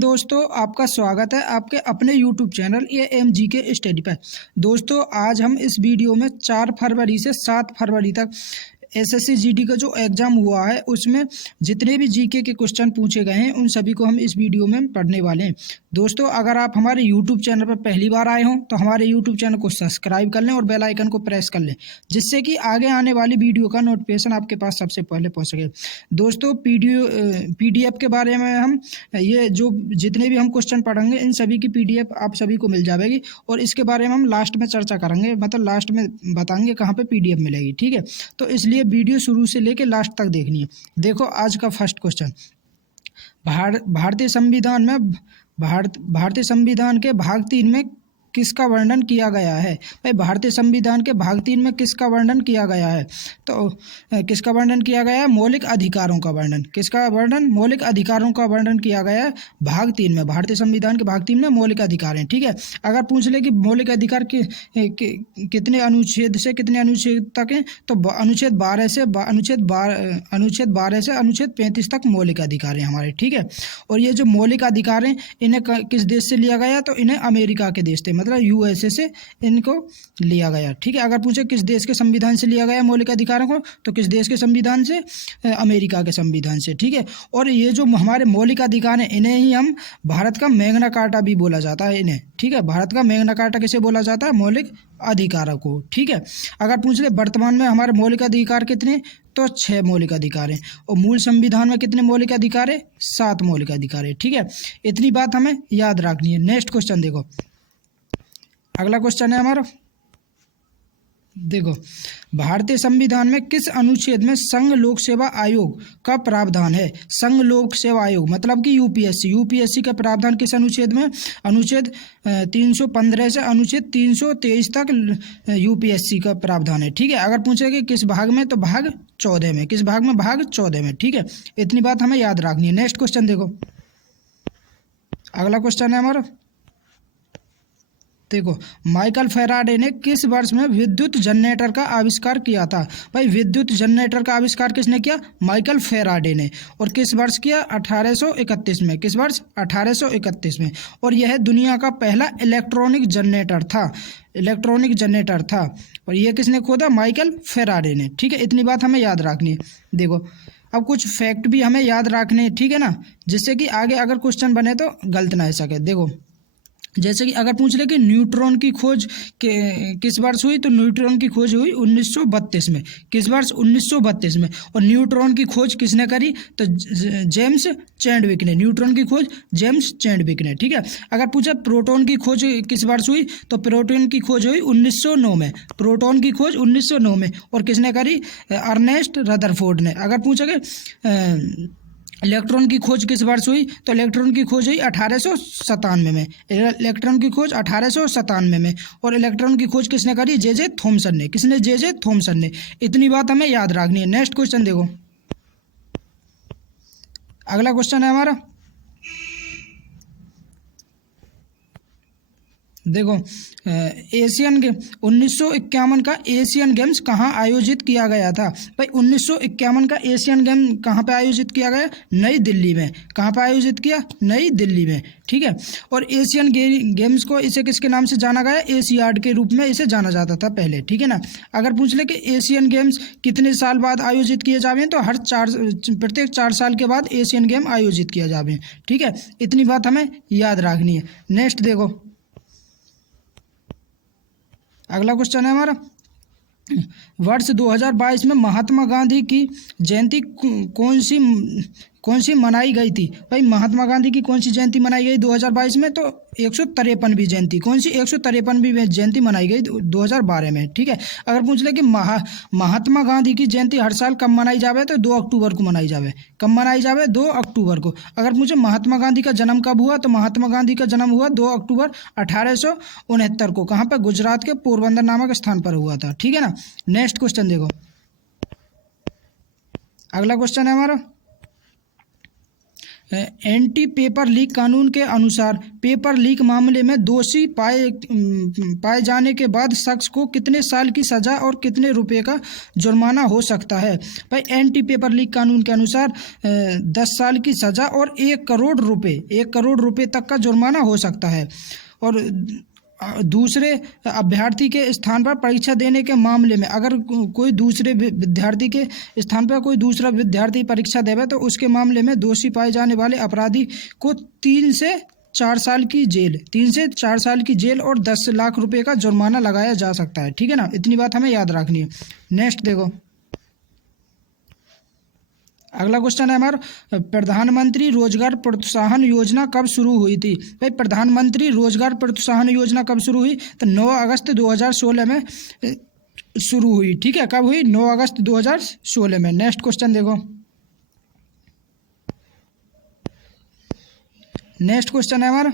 दोस्तों, आपका स्वागत है आपके अपने YouTube चैनल AMGK स्टडी पर। दोस्तों, आज हम इस वीडियो में 4 फरवरी से 7 फरवरी तक SSC GD का जो एग्ज़ाम हुआ है उसमें जितने भी GK के क्वेश्चन पूछे गए हैं उन सभी को हम इस वीडियो में पढ़ने वाले हैं। दोस्तों, अगर आप हमारे YouTube चैनल पर पहली बार आए हों तो हमारे YouTube चैनल को सब्सक्राइब कर लें और बेल आइकन को प्रेस कर लें, जिससे कि आगे आने वाली वीडियो का नोटिफिकेशन आपके पास सबसे पहले पहुँच सके। दोस्तों, PDF के बारे में हम ये जो जितने भी हम क्वेश्चन पढ़ेंगे इन सभी की PDF आप सभी को मिल जाएगी और इसके बारे में हम लास्ट में चर्चा करेंगे, मतलब लास्ट में बताएंगे कहाँ पे PDF मिलेगी। ठीक है, तो इसलिए वीडियो शुरू से लेकर लास्ट तक देखनी है। देखो, आज का फर्स्ट क्वेश्चन, भारतीय संविधान के भाग 3 में किसका वर्णन किया गया है? भाई, भारतीय संविधान के भाग 3 में किसका वर्णन किया गया है? तो किसका वर्णन किया गया है? मौलिक अधिकारों का वर्णन। किसका वर्णन? मौलिक अधिकारों का वर्णन किया गया है भाग 3 में। भारतीय संविधान के भाग 3 में मौलिक अधिकार हैं। ठीक है, अगर पूछ ले कि मौलिक अधिकार कितने अनुच्छेद से कितने अनुच्छेद तक हैं, तो अनुच्छेद 12 से अनुच्छेद 35 तक मौलिक अधिकार हैं हमारे। ठीक है, और ये जो मौलिक अधिकार हैं इन्हें किस देश से लिया गया? तो इन्हें अमेरिका के देश से, मतलब USA से इनको लिया गया। ठीक है, अगर पूछे किस देश के संविधान से लिया गया मौलिक अधिकारों को, तो किस देश के संविधान से? अमेरिका के संविधान से। ठीक है, और ये जो हमारे मौलिक अधिकार हैं इन्हें ही हम भारत का मैग्ना कार्टा भी बोला जाता है इन्हें। ठीक है, भारत का मैग्ना कार्टा किसे बोला जाता है? मौलिक अधिकारों को। ठीक है, अगर पूछ ले वर्तमान में हमारे मौलिक अधिकार कितने, तो 6 मौलिक अधिकार हैं। और मूल संविधान में कितने मौलिक अधिकार है? 7 मौलिक अधिकार है। ठीक है, इतनी बात हमें याद रखनी है। नेक्स्ट क्वेश्चन देखो, अगला क्वेश्चन है हमारा। देखो, भारतीय संविधान में किस अनुच्छेद में संघ लोक सेवा आयोग का प्रावधान है? संघ लोक सेवा आयोग मतलब कि यूपीएससी का प्रावधान किस अनुच्छेद में? अनुच्छेद 315 से अनुच्छेद 323 तक यूपीएससी का प्रावधान है। ठीक है, अगर पूछे कि किस भाग में, तो भाग 14 में। किस भाग में? भाग 14 में। ठीक है, इतनी बात हमें याद रखनी है। नेक्स्ट क्वेश्चन देखो, अगला क्वेश्चन है हमारा। देखो, माइकल फैराडे ने किस वर्ष में विद्युत जनरेटर का आविष्कार किया था? भाई, विद्युत जनरेटर का आविष्कार किसने किया? माइकल फैराडे ने। और किस वर्ष किया? 1831 में। किस वर्ष? 1831 में। और यह दुनिया का पहला इलेक्ट्रॉनिक जनरेटर था। और यह किसने खोदा? माइकल फैराडे ने। ठीक है, इतनी बात हमें याद रखनी है। देखो, अब कुछ फैक्ट भी हमें याद रखने हैं। ठीक है ना, जिससे कि आगे अगर क्वेश्चन बने तो गलत ना हो सके। देखो, जैसे कि अगर पूछ ले कि न्यूट्रॉन की खोज किस वर्ष हुई, तो न्यूट्रॉन की खोज हुई 1932 में। किस वर्ष? 1932 में। और न्यूट्रॉन की खोज किसने करी? तो जेम्स चैडविक ने। न्यूट्रॉन की खोज जेम्स चैडविक ने। ठीक है, अगर पूछा प्रोटॉन की खोज किस वर्ष हुई, तो प्रोटॉन की खोज हुई 1909 में। प्रोटॉन की खोज 1909 में। और किसने करी? अर्नेस्ट रदरफोर्ड ने। अगर पूछा कि इलेक्ट्रॉन की खोज किस वर्ष हुई, तो इलेक्ट्रॉन की खोज हुई 1897 में। इलेक्ट्रॉन की खोज 1897 में। और इलेक्ट्रॉन की खोज किसने करी? जे थॉमसन ने। किसने? जे थॉमसन ने। इतनी बात हमें याद रखनी है। नेक्स्ट क्वेश्चन देखो, अगला क्वेश्चन है हमारा। देखो, एशियन गेम 1951 का एशियन गेम्स कहाँ आयोजित किया गया था? भाई, 1951 का एशियन गेम कहाँ पे आयोजित किया गया? नई दिल्ली में। कहाँ पे आयोजित किया? नई दिल्ली में। ठीक है, और एशियन गेम्स को इसे किसके नाम से जाना गया? एशियाड के रूप में इसे जाना जाता था पहले। ठीक है ना, अगर पूछ ले कि एशियन गेम्स कितने साल बाद आयोजित किए जावे, तो प्रत्येक 4 साल के बाद एशियन गेम आयोजित किया जावे। ठीक है, इतनी बात हमें याद रखनी है। नेक्स्ट देखो, अगला क्वेश्चन है हमारा। वर्ष 2022 में महात्मा गांधी की जयंती कौन सी मनाई गई थी? भाई, महात्मा गांधी की कौन सी जयंती मनाई गई 2022 में? तो 153वीं जयंती। कौन सी? 153वीं जयंती मनाई गई 2012 में। ठीक है, अगर पूछ ले कि महात्मा गांधी की जयंती हर साल कब मनाई जावे, तो 2 अक्टूबर को मनाई जावे। कब मनाई जावे? 2 अक्टूबर को। अगर पूछे महात्मा गांधी का जन्म कब हुआ, तो महात्मा गांधी का जन्म हुआ 2 अक्टूबर 1869 को। कहाँ पर? गुजरात के पोरबंदर नामक स्थान पर हुआ था। ठीक है ना, नेक्स्ट क्वेश्चन देखो, अगला क्वेश्चन है हमारा। एंटी पेपर लीक कानून के अनुसार पेपर लीक मामले में दोषी पाए जाने के बाद शख्स को कितने साल की सज़ा और कितने रुपए का जुर्माना हो सकता है। भाई एंटी पेपर लीक कानून के अनुसार 10 साल की सज़ा और 1 करोड़ रुपए तक का जुर्माना हो सकता है। और दूसरे अभ्यर्थी के स्थान पर परीक्षा देने के मामले में अगर कोई दूसरे विद्यार्थी के स्थान पर कोई दूसरा विद्यार्थी परीक्षा देवे तो उसके मामले में दोषी पाए जाने वाले अपराधी को 3 से 4 साल की जेल और 10 लाख रुपए का जुर्माना लगाया जा सकता है। ठीक है ना, इतनी बात हमें याद रखनी है। नेक्स्ट देखो, अगला क्वेश्चन है हमारा, प्रधानमंत्री रोजगार प्रोत्साहन योजना कब शुरू हुई थी। भाई प्रधानमंत्री रोजगार प्रोत्साहन योजना कब शुरू हुई, तो 9 अगस्त 2016 में शुरू हुई। ठीक है, कब हुई, 9 अगस्त 2016 में। नेक्स्ट क्वेश्चन देखो, नेक्स्ट क्वेश्चन है हमारा,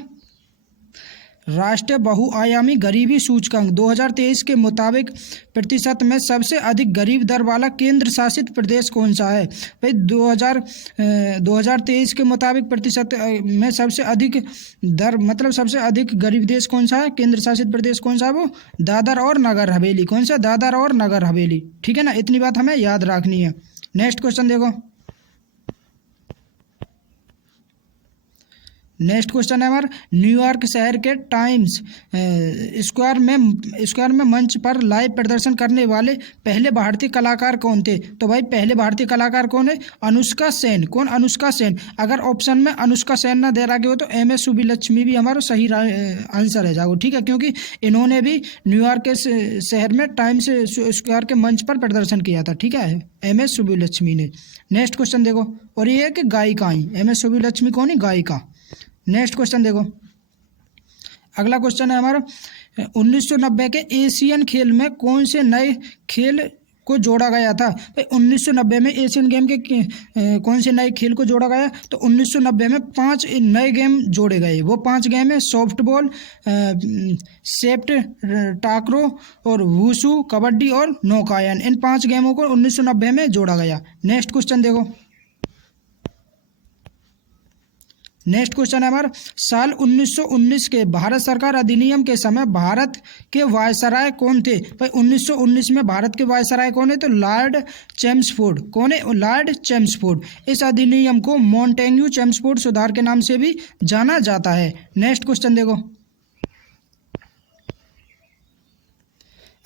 राष्ट्रीय बहुआयामी गरीबी सूचकांक 2023 के मुताबिक प्रतिशत में सबसे अधिक गरीब दर वाला केंद्र शासित प्रदेश कौन सा है। भाई 2023 के मुताबिक प्रतिशत में सबसे अधिक दर मतलब सबसे अधिक गरीब देश कौन सा है, केंद्र शासित प्रदेश कौन सा है, वो दादर और नगर हवेली। कौन सा, दादर और नगर हवेली। ठीक है ना, इतनी बात हमें याद रखनी है। नेक्स्ट क्वेश्चन देखो, नेक्स्ट क्वेश्चन है हमारा, न्यूयॉर्क शहर के टाइम्स स्क्वायर में मंच पर लाइव प्रदर्शन करने वाले पहले भारतीय कलाकार कौन थे। तो भाई पहले भारतीय कलाकार कौन है, अनुष्का सेन। कौन, अनुष्का सेन। अगर ऑप्शन में अनुष्का सेन ना दे रखे हो तो MS सुब्बुलक्ष्मी भी हमारा सही आंसर है जाओ। ठीक है, क्योंकि इन्होंने भी न्यूयॉर्क के शहर में टाइम्स स्क्वायर के मंच पर प्रदर्शन किया था। ठीक है, MS सुब्बुलक्ष्मी ने। नेक्स्ट क्वेश्चन देखो, और ये है कि गायिका ही MS सुब्बुलक्ष्मी कौन है, गायिका। नेक्स्ट क्वेश्चन देखो, अगला क्वेश्चन है हमारा, 1990 के एशियन खेल में कौन से नए खेल को जोड़ा गया था। भाई 1990 में एशियन गेम के कौन से नए खेल को जोड़ा गया, तो 1990 में 5 नए गेम जोड़े गए। वो 5 गेम है सॉफ्ट बॉल, सेप्ट टाकरो और वुशु, कबड्डी और नौकायन। इन 5 गेमों को 1990 में जोड़ा गया। नेक्स्ट क्वेश्चन देखो, नेक्स्ट क्वेश्चन है हमारा, साल 1919 के भारत सरकार अधिनियम के समय भारत के वायसराय कौन थे। भाई 1919 में भारत के वायसराय कौन है, तो लॉर्ड चेम्सफोर्ड। कौन है, लॉर्ड चेम्सफोर्ड। इस अधिनियम को मॉन्टेग्यू चेम्सफोर्ड सुधार के नाम से भी जाना जाता है। नेक्स्ट क्वेश्चन देखो,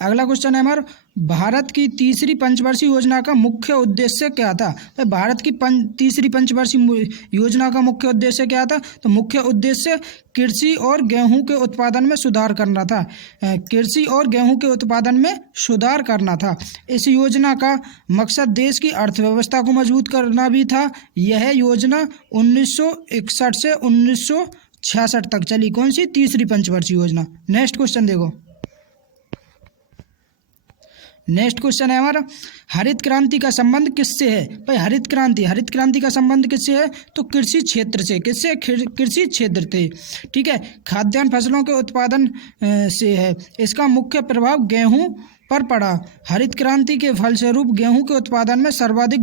अगला क्वेश्चन है हमारा, भारत की तीसरी पंचवर्षीय योजना का मुख्य उद्देश्य क्या था। भारत की तीसरी पंचवर्षीय योजना का मुख्य उद्देश्य क्या था, तो मुख्य उद्देश्य कृषि और गेहूं के उत्पादन में सुधार करना था। कृषि और गेहूं के उत्पादन में सुधार करना था। इस योजना का मकसद देश की अर्थव्यवस्था को मजबूत करना भी था। यह योजना 1961 से 1966 तक चली। कौन सी, तीसरी पंचवर्षीय योजना। नेक्स्ट क्वेश्चन देखो, नेक्स्ट क्वेश्चन है हमारा, हरित क्रांति का संबंध किससे है। भाई हरित क्रांति का संबंध किससे है, तो कृषि क्षेत्र से। किससे, कृषि क्षेत्र से। ठीक है, खाद्यान्न फसलों के उत्पादन से है। इसका मुख्य प्रभाव गेहूं पर पड़ा। हरित क्रांति के फलस्वरूप गेहूं के उत्पादन में सर्वाधिक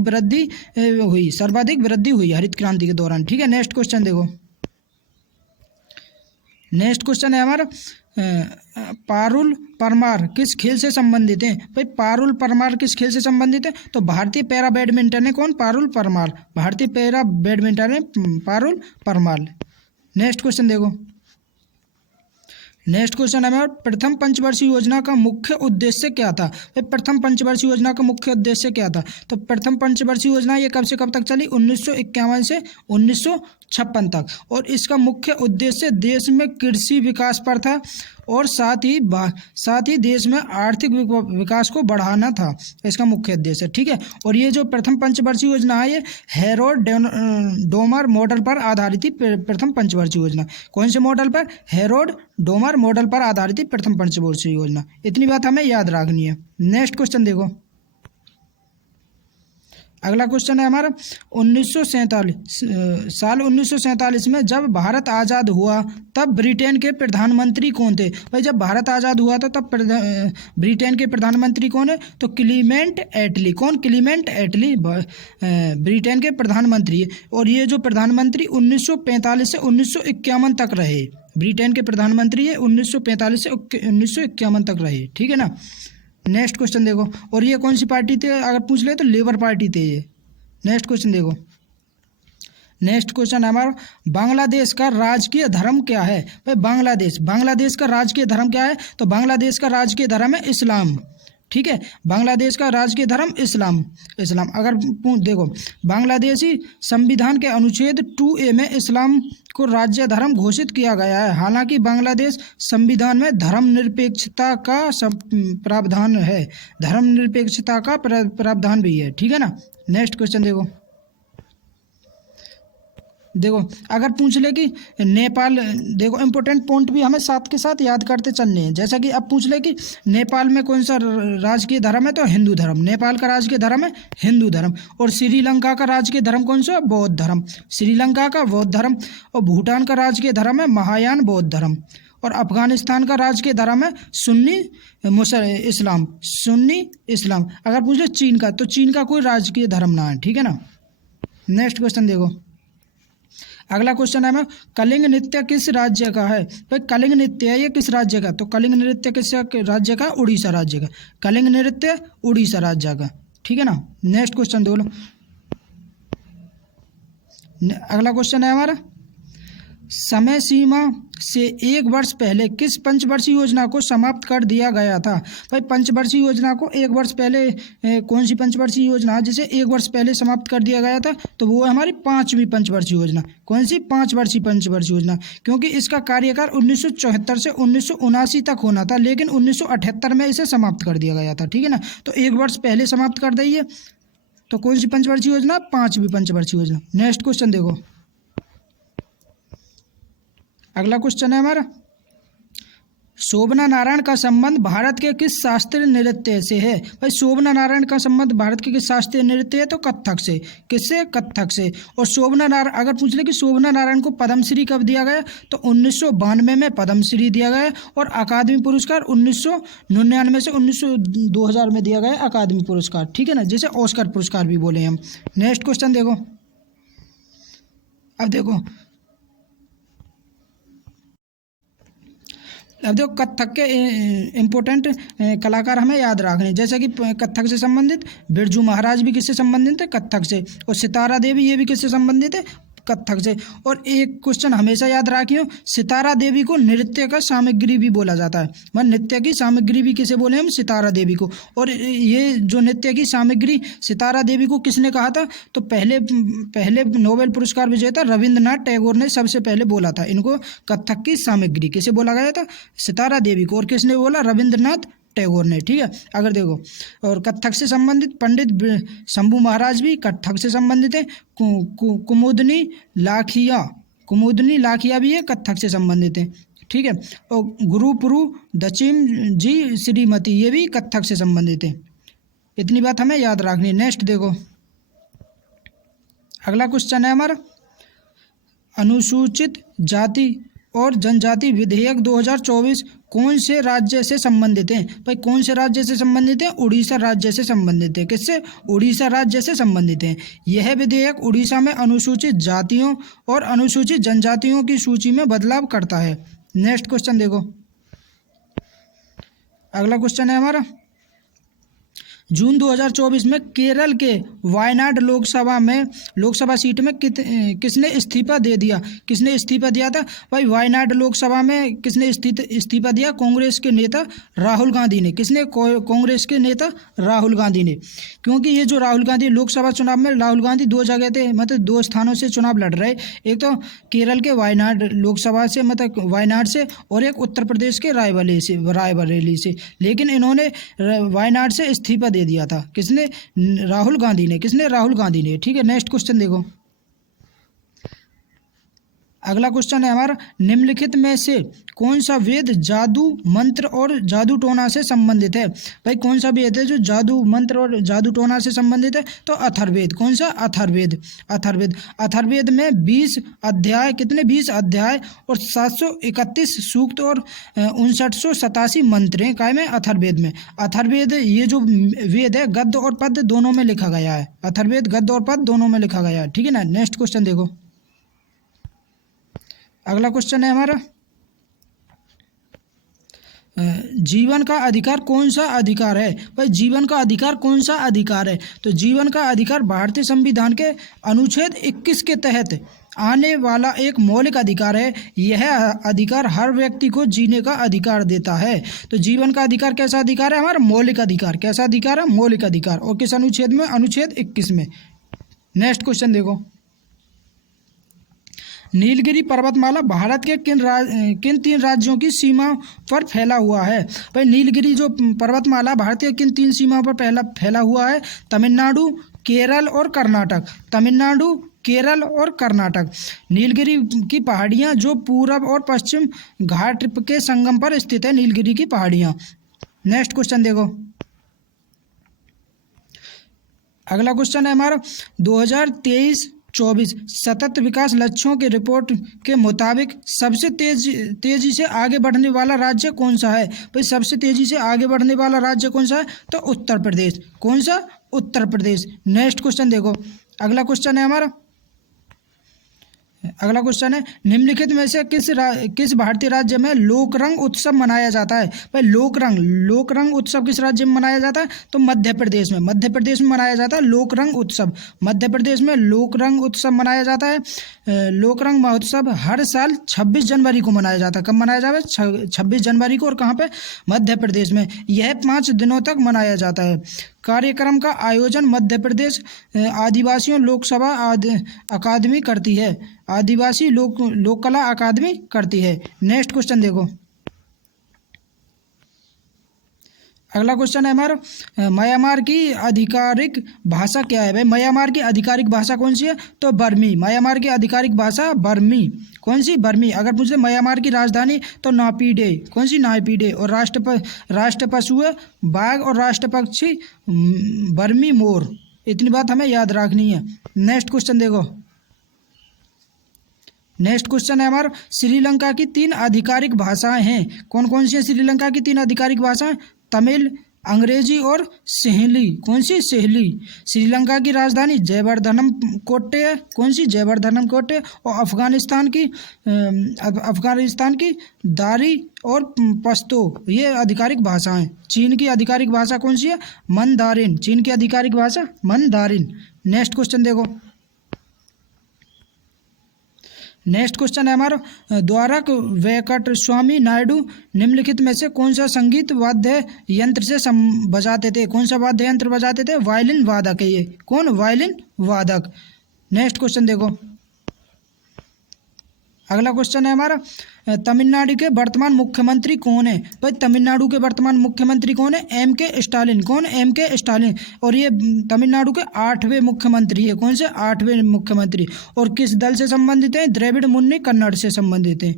वृद्धि हुई हरित क्रांति के दौरान। ठीक है, नेक्स्ट क्वेश्चन देखो, नेक्स्ट क्वेश्चन है हमारा, पारुल परमार किस खेल से संबंधित हैं। भाई पारुल परमार किस खेल से संबंधित है, तो भारतीय पैरा बैडमिंटन है। कौन, पारुल परमार। भारतीय पैरा बैडमिंटन है पारुल परमार। नेक्स्ट क्वेश्चन देखो, नेक्स्ट क्वेश्चन है हमारा, प्रथम पंचवर्षीय योजना का मुख्य उद्देश्य क्या था। प्रथम पंचवर्षीय योजना का मुख्य उद्देश्य क्या था, तो प्रथम पंचवर्षीय योजना ये कब से कब तक चली, 1951 से 1956 तक। और इसका मुख्य उद्देश्य देश में कृषि विकास पर था और साथ ही देश में आर्थिक विकास को बढ़ाना था। इसका मुख्य उद्देश्य। ठीक है, और ये जो प्रथम पंचवर्षीय योजना है ये हेरोड डोमर मॉडल पर आधारित थी। प्रथम पंचवर्षीय योजना कौन से मॉडल पर, हेरोड डोमर मॉडल पर आधारित थी प्रथम पंचवर्षीय योजना। इतनी बात हमें याद रखनी है। नेक्स्ट क्वेश्चन देखो, अगला क्वेश्चन है हमारा 1947 साल 1947 में जब भारत आज़ाद हुआ तब ब्रिटेन के प्रधानमंत्री कौन थे? भाई जब भारत आज़ाद हुआ था तब ब्रिटेन के प्रधानमंत्री कौन है? तो क्लीमेंट एटली। कौन? क्लीमेंट एटली ब्रिटेन के प्रधानमंत्री है। और ये जो प्रधानमंत्री 1945 से 1951 तक रहे। ब्रिटेन के प्रधानमंत्री है 1945 से 1951 तक रहे। ठीक है ना। नेक्स्ट क्वेश्चन देखो, और ये कौन सी पार्टी थे अगर पूछ ले तो लेबर पार्टी थे ये। नेक्स्ट क्वेश्चन देखो, नेक्स्ट क्वेश्चन है हमारा बांग्लादेश का राजकीय धर्म क्या है? भाई बांग्लादेश का राजकीय धर्म क्या है? तो बांग्लादेश का राजकीय धर्म है इस्लाम। ठीक है, बांग्लादेश का राजकीय धर्म इस्लाम। अगर देखो बांग्लादेशी संविधान के अनुच्छेद 2A में इस्लाम को राज्य धर्म घोषित किया गया है। हालांकि बांग्लादेश संविधान में धर्मनिरपेक्षता का प्रावधान है, धर्मनिरपेक्षता का प्रावधान भी है। ठीक है ना। नेक्स्ट क्वेश्चन देखो अगर पूछ ले कि नेपाल, देखो इम्पोर्टेंट पॉइंट भी हमें साथ के साथ याद करते चलने हैं। जैसा कि अब पूछ ले कि नेपाल में कौन सा राजकीय धर्म है? तो हिंदू धर्म। नेपाल का राजकीय धर्म है हिंदू धर्म। और श्रीलंका का राजकीय धर्म कौन सा? बौद्ध धर्म। श्रीलंका का बौद्ध धर्म। और भूटान का राजकीय धर्म है महायान बौद्ध धर्म। और अफगानिस्तान का राजकीय धर्म है सुन्नी इस्लाम, सुन्नी इस्लाम। अगर पूछ ले चीन का, तो चीन का कोई राजकीय धर्म ना है। ठीक है ना। नेक्स्ट क्वेश्चन देखो, अगला क्वेश्चन है कलिंग नृत्य किस राज्य का है? भाई कलिंग नृत्य है ये किस राज्य का? तो कलिंग नृत्य किस राज्य का? उड़ीसा राज्य का। कलिंग नृत्य उड़ीसा राज्य का। ठीक है ना। नेक्स्ट क्वेश्चन दो। अगला क्वेश्चन है हमारा समय सीमा से 1 वर्ष पहले किस पंचवर्षीय योजना को समाप्त कर दिया गया था? भाई पंचवर्षीय योजना को 1 वर्ष पहले कौन सी पंचवर्षीय योजना जिसे 1 वर्ष पहले समाप्त कर दिया गया था? तो वो है हमारी 5वीं पंचवर्षीय योजना। कौन सी? 5 वर्षीय पंचवर्षीय योजना। क्योंकि इसका कार्यकाल 1974 से 1979 तक होना था, लेकिन 1978 में इसे समाप्त कर दिया गया था। ठीक है ना। तो 1 वर्ष पहले समाप्त कर दी है। तो कौन सी पंचवर्षीय योजना? 5वीं पंचवर्षीय योजना। नेक्स्ट क्वेश्चन देखो, अगला क्वेश्चन है हमारा शोभना नारायण का संबंध भारत के किस शास्त्रीय नृत्य से है? भाई शोभना नारायण का संबंध भारत के किस शास्त्रीय नृत्य है? तो कथक से। किससे? कथक से। और शोभना नारायण अगर पूछ ले कि शोभना नारायण को पद्मश्री कब दिया गया? तो 1992 में पद्मश्री दिया गया। और अकादमी पुरस्कार 1999 से 2000 में दिया गया अकादमी पुरस्कार। ठीक है ना, जिसे ऑस्कर पुरस्कार भी बोले हम। नेक्स्ट क्वेश्चन देखो, अब देखो कथक के इम्पोर्टेंट कलाकार हमें याद रखने, जैसे कि कथक से संबंधित बिरजू महाराज भी किससे संबंधित है? कथक से। और सितारा देवी ये भी किससे संबंधित है? कथक से। और एक क्वेश्चन हमेशा याद रखियो, सितारा देवी को नृत्य का सामग्री भी बोला जाता है। मतलब नृत्य की सामग्री भी किसे बोले हम? सितारा देवी को। और ये जो नृत्य की सामग्री सितारा देवी को किसने कहा था? तो पहले नोबेल पुरस्कार विजेता रविंद्रनाथ टैगोर ने सबसे पहले बोला था इनको कथक की सामग्री किसे बोला गया था? सितारा देवी को। और किसने बोला? रविंद्रनाथ टैगोर ने। ठीक है। अगर देखो और कथक से संबंधित पंडित शंभू महाराज भी कथक से संबंधित है। कुमुदनी लाखिया भी है कथक से संबंधित है। ठीक है। और गुरुपुरु दचिम जी श्रीमती ये भी कथक से संबंधित है। इतनी बात हमें याद रखनी। नेक्स्ट देखो, अगला क्वेश्चन है हमारा अनुसूचित जाति और जनजाति विधेयक 2024 कौन से राज्य से संबंधित है? भाई कौन से राज्य से संबंधित है? उड़ीसा राज्य से संबंधित है। किससे? उड़ीसा राज्य से संबंधित है। यह विधेयक उड़ीसा में अनुसूचित जातियों और अनुसूचित जनजातियों की सूची में बदलाव करता है। नेक्स्ट क्वेश्चन देखो, अगला क्वेश्चन है हमारा जून 2024 में केरल के वायनाड लोकसभा सीट में किसने इस्तीफा दे दिया? किसने इस्तीफा दिया था? भाई वायनाड लोकसभा में किसने इस्तीफा दिया? कांग्रेस के नेता राहुल गांधी ने। किसने? कांग्रेस के नेता राहुल गांधी ने। क्योंकि ये जो राहुल गांधी लोकसभा चुनाव में राहुल गांधी 2 जगह थे, मतलब 2 स्थानों से चुनाव लड़ रहे। एक तो केरल के वायनाड लोकसभा से, मतलब वायनाड से, और एक उत्तर प्रदेश के रायबरेली से। लेकिन इन्होंने वायनाड से इस्तीफा दे दिया था। किसने? राहुल गांधी ने। किसने? राहुल गांधी ने। ठीक है। नेक्स्ट क्वेश्चन देखो, अगला क्वेश्चन है हमारा, निम्नलिखित में से कौन सा वेद जादू मंत्र और जादू टोना से संबंधित है? भाई कौन सा वेद है जो जादू मंत्र और जादू टोना से संबंधित है? तो अथर्ववेद। कौन सा? अथर्ववेद। अथर्ववेद। अथर्ववेद में 20 अध्याय, कितने? 20 अध्याय और 731 सूक्त और 5987 मंत्र हैं काय में? अथर्ववेद में। अथर्ववेद ये जो वेद है गद्य और पद्य दोनों में लिखा गया है। अथर्ववेद गद्य और पद्य दोनों में लिखा गया है, ठीक है ना। नेक्स्ट क्वेश्चन देखो, अगला क्वेश्चन है हमारा, जीवन का अधिकार कौन सा अधिकार है? भाई जीवन का अधिकार कौन सा अधिकार है? तो जीवन का अधिकार भारतीय संविधान के अनुच्छेद 21 के तहत आने वाला एक मौलिक अधिकार है। यह अधिकार हर व्यक्ति को जीने का अधिकार देता है। तो जीवन का अधिकार कैसा अधिकार है? हमारा मौलिक अधिकार। कैसा अधिकार है? मौलिक अधिकार। और किस अनुच्छेद में? अनुच्छेद 21 में। नेक्स्ट क्वेश्चन देखो, नीलगिरी पर्वतमाला भारत के किन 3 राज्यों की सीमा पर फैला हुआ है? भाई नीलगिरी जो पर्वतमाला भारत के किन 3 सीमाओं पर फैला हुआ है? तमिलनाडु, केरल और कर्नाटक। तमिलनाडु, केरल और कर्नाटक। नीलगिरी की पहाड़ियाँ जो पूर्व और पश्चिम घाट के संगम पर स्थित है, नीलगिरी की पहाड़ियाँ। नेक्स्ट क्वेश्चन देखो, अगला क्वेश्चन है हमारा, 2023-24 सतत विकास लक्ष्यों की रिपोर्ट के मुताबिक सबसे तेजी से आगे बढ़ने वाला राज्य कौन सा है? भाई सबसे तेजी से आगे बढ़ने वाला राज्य कौन सा है? तो उत्तर प्रदेश। कौन सा? उत्तर प्रदेश। नेक्स्ट क्वेश्चन देखो, अगला क्वेश्चन है हमारा, अगला क्वेश्चन है, निम्नलिखित में से किस भारतीय राज्य में लोकरंग उत्सव मनाया जाता है? भाई लोकरंग उत्सव किस राज्य में मनाया जाता है? तो मध्य प्रदेश में। मध्य प्रदेश में मनाया जाता है लोकरंग उत्सव। मध्य प्रदेश में लोकरंग उत्सव मनाया जाता है। लोकरंग महोत्सव हर साल 26 जनवरी को मनाया जाता है। कब मनाया जाता है? 26 जनवरी को। और कहाँ पे? मध्य प्रदेश में। यह 5 दिनों तक मनाया जाता है। कार्यक्रम का आयोजन मध्य प्रदेश आदिवासियों लोकसभा अकादमी करती है। आदिवासी लोक कला अकादमी करती है। नेक्स्ट क्वेश्चन देखो, अगला क्वेश्चन है हमारा, म्यांमार की आधिकारिक भाषा क्या है? भाई म्यांमार की आधिकारिक भाषा कौन सी है? तो बर्मी। म्यांमार की आधिकारिक भाषा बर्मी। कौन सी? बर्मी। अगर पूछे म्यांमार की राजधानी तो नापीडे। कौन सी? नापीडे। और राष्ट्र पशु है बाघ और राष्ट्र पक्षी बर्मी मोर। इतनी बात हमें याद रखनी है। नेक्स्ट क्वेश्चन देखो, नेक्स्ट क्वेश्चन है हमारा, श्रीलंका की 3 आधिकारिक भाषाएं हैं। कौन कौन सी है श्रीलंका की 3 आधिकारिक भाषाएं? तमिल, अंग्रेजी और सहेली। कौन सी? सहेली। श्रीलंका की राजधानी जयवर्धनम कोट्टे है। कौन सी? जयवर्धनम कोट्टे। और अफगानिस्तान की दारी और पश्तो, ये आधिकारिक भाषाएं। चीन की आधिकारिक भाषा कौन सी है? मंदारिन। चीन की आधिकारिक भाषा मंदारिन। नेक्स्ट क्वेश्चन देखो, नेक्स्ट क्वेश्चन है हमारा, द्वारक वेंकट स्वामी नायडू निम्नलिखित में से कौन सा संगीत वाद्य यंत्र से बजाते थे? कौन सा वाद्य यंत्र बजाते थे? वायलिन वादक है ये। कौन? वायलिन वादक। नेक्स्ट क्वेश्चन देखो, अगला क्वेश्चन है हमारा, तमिलनाडु के वर्तमान मुख्यमंत्री कौन है? भाई तमिलनाडु के वर्तमान मुख्यमंत्री कौन है? M.K. स्टालिन। कौन? M.K. स्टालिन। और ये तमिलनाडु के 8वें मुख्यमंत्री है। कौन से? 8वें मुख्यमंत्री। और किस दल से संबंधित है? द्रविड़ मुन्नी कन्नड़ से संबंधित है।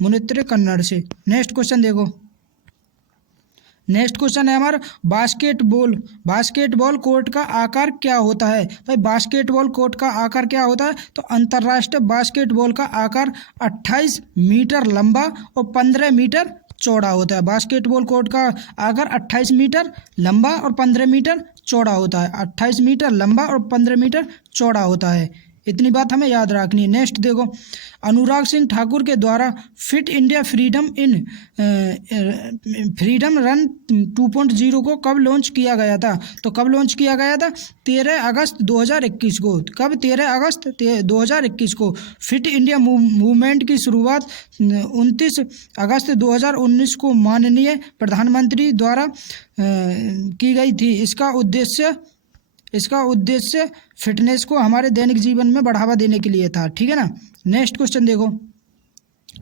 मुनित्र कन्नड़ से। नेक्स्ट क्वेश्चन देखो, नेक्स्ट क्वेश्चन है हमारा, बास्केटबॉल कोर्ट का आकार क्या होता है? भाई बास्केटबॉल कोर्ट का आकार क्या होता है? तो अंतर्राष्ट्रीय बास्केटबॉल का आकार 28 मीटर लंबा और 15 मीटर चौड़ा होता है। बास्केटबॉल कोर्ट का आकार 28 मीटर लंबा और 15 मीटर चौड़ा होता है। 28 मीटर लंबा और 15 मीटर चौड़ा होता है। इतनी बात हमें याद रखनी है। नेक्स्ट देखो, अनुराग सिंह ठाकुर के द्वारा फिट इंडिया फ्रीडम रन 2.0 को कब लॉन्च किया गया था? तो कब लॉन्च किया गया था? 13 अगस्त 2021 को। कब? 13 अगस्त 2021 को। फिट इंडिया मूवमेंट की शुरुआत 29 अगस्त 2019 को माननीय प्रधानमंत्री द्वारा की गई थी। इसका उद्देश्य फिटनेस को हमारे दैनिक जीवन में बढ़ावा देने के लिए था। ठीक है ना। नेक्स्ट क्वेश्चन देखो,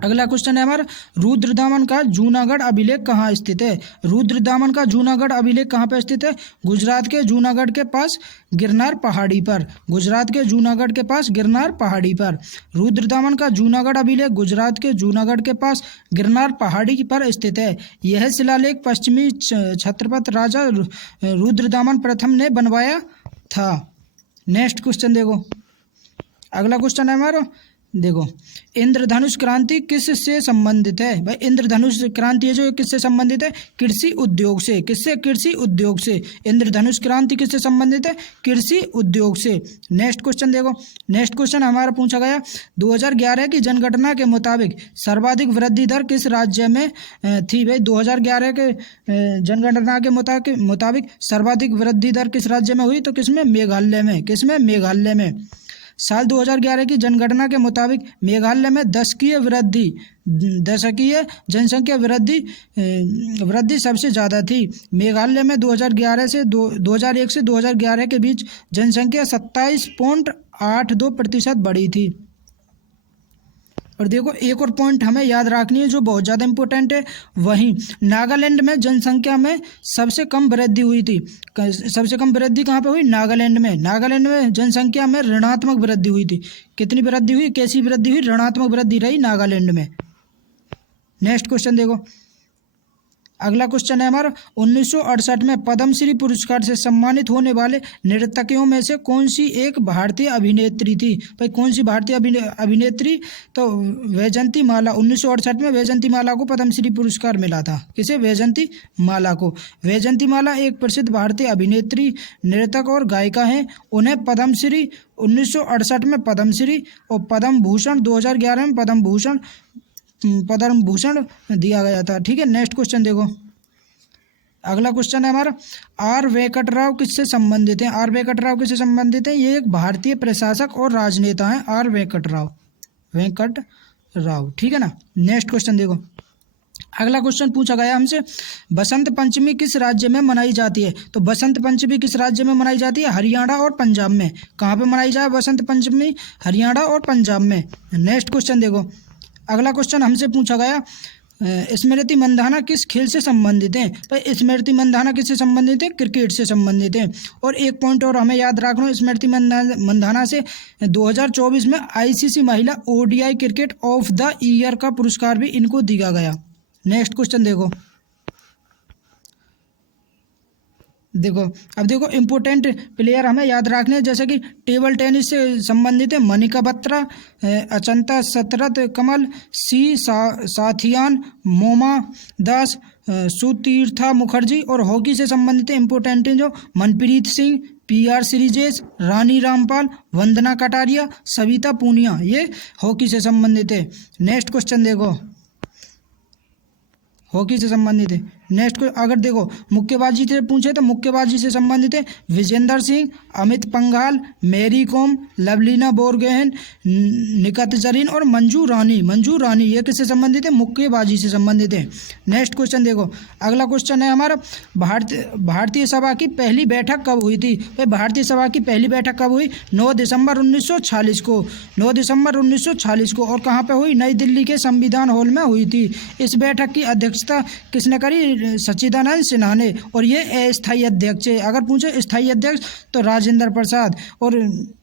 अगला क्वेश्चन है हमारा, रुद्रदामन का जूनागढ़ अभिलेख कहाँ स्थित है? रुद्रदामन का जूनागढ़ अभिलेख कहाँ पर स्थित है? गुजरात के जूनागढ़ के पास गिरनार पहाड़ी पर। गुजरात के जूनागढ़ के पास गिरनार पहाड़ी पर। रुद्रदामन का जूनागढ़ अभिलेख गुजरात के जूनागढ़ के पास गिरनार पहाड़ी पर स्थित है। यह शिलालेख पश्चिमी छत्रपति राजा रुद्रदामन प्रथम ने बनवाया था। नेक्स्ट क्वेश्चन देखो, अगला क्वेश्चन है हमारा, देखो, इंद्रधनुष क्रांति किससे संबंधित है? भाई इंद्रधनुष क्रांति है जो किससे संबंधित है? कृषि उद्योग से। किससे? कृषि उद्योग से। इंद्रधनुष क्रांति किससे संबंधित है? कृषि उद्योग से। नेक्स्ट क्वेश्चन देखो, नेक्स्ट क्वेश्चन हमारा पूछा गया, 2011 की जनगणना के मुताबिक सर्वाधिक वृद्धि दर किस राज्य में थी? भाई 2011 के जनगणना के मुताबिक सर्वाधिक वृद्धि दर किस राज्य में हुई? तो किसमें? मेघालय में। किसमें? मेघालय में। साल 2011 की जनगणना के मुताबिक मेघालय में दशकीय जनसंख्या वृद्धि सबसे ज़्यादा थी। मेघालय में 2001 से 2011 के बीच जनसंख्या 27.82% बढ़ी थी। और देखो एक और पॉइंट हमें याद रखनी है जो बहुत ज़्यादा इंपॉर्टेंट है, वहीं नागालैंड में जनसंख्या में सबसे कम वृद्धि हुई थी। सबसे कम वृद्धि कहाँ पे हुई? नागालैंड में। नागालैंड में जनसंख्या में ऋणात्मक वृद्धि हुई थी। कितनी वृद्धि हुई? कैसी वृद्धि हुई? ऋणात्मक वृद्धि रही नागालैंड में। नेक्स्ट क्वेश्चन देखो, अगला क्वेश्चन है हमारा, 1968 में पद्मश्री पुरस्कार से सम्मानित होने वाले नर्तकियों में से कौन सी एक भारतीय अभिनेत्री थी? भाई कौन सी भारतीय अभिनेत्री? तो वैजंती माला। 1968 में वैजंती माला को पद्मश्री पुरस्कार मिला था। किसे? वैजंती माला को। वैजंती माला एक प्रसिद्ध भारतीय अभिनेत्री, नर्तक और गायिका हैं। उन्हें पद्मश्री 1968 में पद्मश्री और पद्म भूषण 2011 में पद्म भूषण दिया गया था। ठीक है, नेक्स्ट क्वेश्चन देखो, अगला क्वेश्चन है हमारा, आर वेंकटराव किससे संबंधित हैं? आर वेंकटराव किससे संबंधित हैं? ये एक भारतीय प्रशासक और राजनेता हैं, आर वेंकटराव। ठीक है ना। नेक्स्ट क्वेश्चन देखो, अगला क्वेश्चन पूछा गया हमसे, बसंत पंचमी किस राज्य में मनाई जाती है? तो बसंत पंचमी किस राज्य में मनाई जाती है? हरियाणा और पंजाब में। कहाँ पे मनाई जाए बसंत पंचमी? हरियाणा और पंजाब में। नेक्स्ट क्वेश्चन देखो, अगला क्वेश्चन हमसे पूछा गया, स्मृति मंधाना किस खेल से संबंधित है? तो स्मृति मंधाना किससे संबंधित है? क्रिकेट से संबंधित है। और एक पॉइंट और हमें याद रखना, स्मृति मंधाना से 2024 में आईसीसी महिला ODI cricket of the year का पुरस्कार भी इनको दिया गया। नेक्स्ट क्वेश्चन देखो, अब देखो इम्पोर्टेंट प्लेयर हमें याद रखने हैं, जैसे कि टेबल टेनिस से संबंधित है मनिका बत्रा, अचंता सतरथ कमल, साथियान, मोमा दास, सुतीर्था मुखर्जी। और हॉकी से संबंधित है इम्पोर्टेंट है जो मनप्रीत सिंह, PR श्रीजेश, रानी रामपाल, वंदना कटारिया, सविता पूनिया, ये हॉकी से संबंधित है। नेक्स्ट क्वेश्चन देखो, हॉकी से संबंधित है। नेक्स्ट को अगर देखो मुक्केबाजी से पूछे तो मुक्केबाजी से संबंधित है विजेंदर सिंह, अमित पंघाल, मैरी कॉम, लवलीना बोरगोहेन, निकत जरीन और मंजू रानी ये किससे संबंधित है? मुक्केबाजी से संबंधित है। नेक्स्ट क्वेश्चन देखो, अगला क्वेश्चन है हमारा, भारतीय सभा की पहली बैठक कब हुई थी? भाई भारतीय सभा की पहली बैठक कब हुई? 9 दिसंबर 1946 को। 9 दिसंबर 1946 को। और कहाँ पे हुई? नई दिल्ली के संविधान हॉल में हुई थी। इस बैठक की अध्यक्षता किसने करी? सच्चिदानंद सिन्हा ने। और ये अस्थायी अध्यक्ष है। अगर पूछे स्थायी अध्यक्ष तो राजेंद्र प्रसाद। और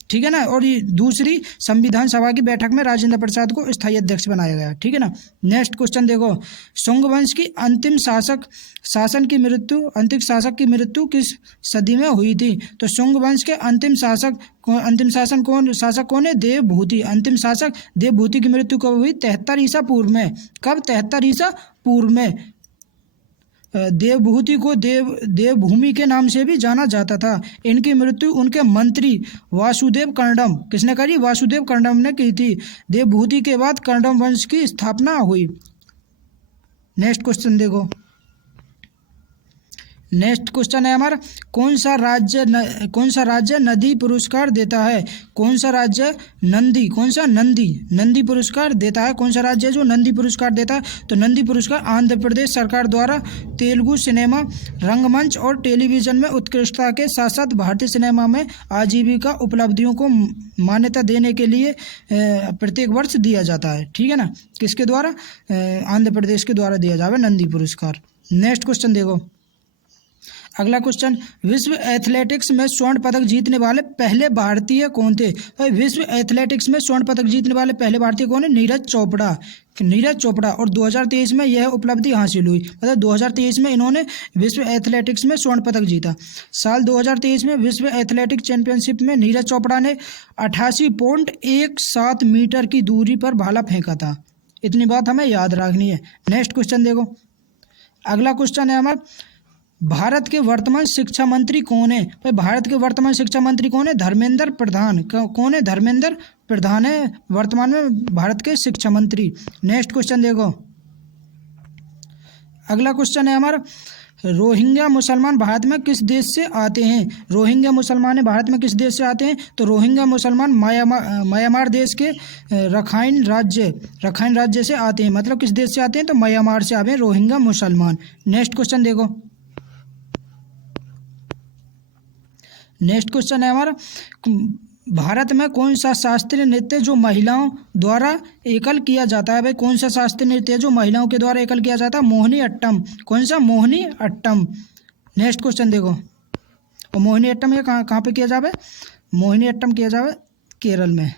ठीक है ना। और ये दूसरी संविधान सभा की बैठक में राजेंद्र प्रसाद को स्थायी अध्यक्ष बनाया गया। ठीक है ना। नेक्स्ट क्वेश्चन देखो, शुंग वंश की अंतिम शासक की मृत्यु किस सदी में हुई थी? तो शुंग वंश के अंतिम शासक कौन है? देवभूति। अंतिम शासक देवभूति की मृत्यु कब हुई? 73 ईसा पूर्व में। कब? 73 ईसा पूर्व में। देवभूति को देवभूमि के नाम से भी जाना जाता था। इनकी मृत्यु उनके मंत्री वासुदेव कर्णम, किसने करी? वासुदेव कर्णम ने की थी। देवभूति के बाद कर्णम वंश की स्थापना हुई। नेक्स्ट क्वेश्चन देखो, नेक्स्ट क्वेश्चन है हमारा, कौन सा राज्य नदी पुरस्कार देता है? कौन सा राज्य नंदी पुरस्कार देता है? कौन सा राज्य है जो नंदी पुरस्कार देता है? तो नंदी पुरस्कार आंध्र प्रदेश सरकार द्वारा तेलुगु सिनेमा, रंगमंच और टेलीविजन में उत्कृष्टता के साथ साथ भारतीय सिनेमा में आजीविका उपलब्धियों को मान्यता देने के लिए प्रत्येक वर्ष दिया जाता है। ठीक है ना, किसके द्वारा? आंध्र प्रदेश के द्वारा दिया जाएगा नंदी पुरस्कार। नेक्स्ट क्वेश्चन देखो, अगला क्वेश्चन, विश्व एथलेटिक्स में स्वर्ण पदक जीतने वाले पहले भारतीय कौन थे? भाई विश्व एथलेटिक्स में स्वर्ण पदक जीतने वाले पहले भारतीय कौन है? नीरज चोपड़ा। और 2023 में यह उपलब्धि हासिल हुई, मतलब 2023 में इन्होंने विश्व एथलेटिक्स में स्वर्ण पदक जीता। साल 2023 में विश्व एथलेटिक्स चैंपियनशिप में नीरज चोपड़ा ने 88.17 मीटर की दूरी पर भाला फेंका था। इतनी बात हमें याद रखनी है। नेक्स्ट क्वेश्चन देखो, अगला क्वेश्चन है हमारा, भारत के वर्तमान शिक्षा मंत्री कौन है? भाई भारत के वर्तमान शिक्षा मंत्री कौन है? धर्मेंद्र प्रधान। कौन है? धर्मेंद्र प्रधान है वर्तमान में भारत के शिक्षा मंत्री। नेक्स्ट क्वेश्चन देखो, अगला क्वेश्चन है हमारा, रोहिंग्या मुसलमान भारत में किस देश से आते हैं? रोहिंग्या मुसलमान भारत में किस देश से आते हैं? तो रोहिंग्या मुसलमान म्यांमार देश के रखाइन राज्य से आते हैं। मतलब किस देश से आते हैं? तो म्यांमार से आते हैं रोहिंग्या मुसलमान। नेक्स्ट क्वेश्चन देखो, नेक्स्ट क्वेश्चन है हमारा, भारत में कौन सा शास्त्रीय नृत्य जो महिलाओं द्वारा एकल किया जाता है? भाई कौन सा शास्त्रीय नृत्य जो महिलाओं के द्वारा एकल किया जाता है? मोहिनी अट्टम। कौन सा? मोहिनी अट्टम। नेक्स्ट क्वेश्चन देखो, और मोहिनी अट्टम ये कहाँ पे किया जावे? मोहिनी अट्टम किया जावे केरल में।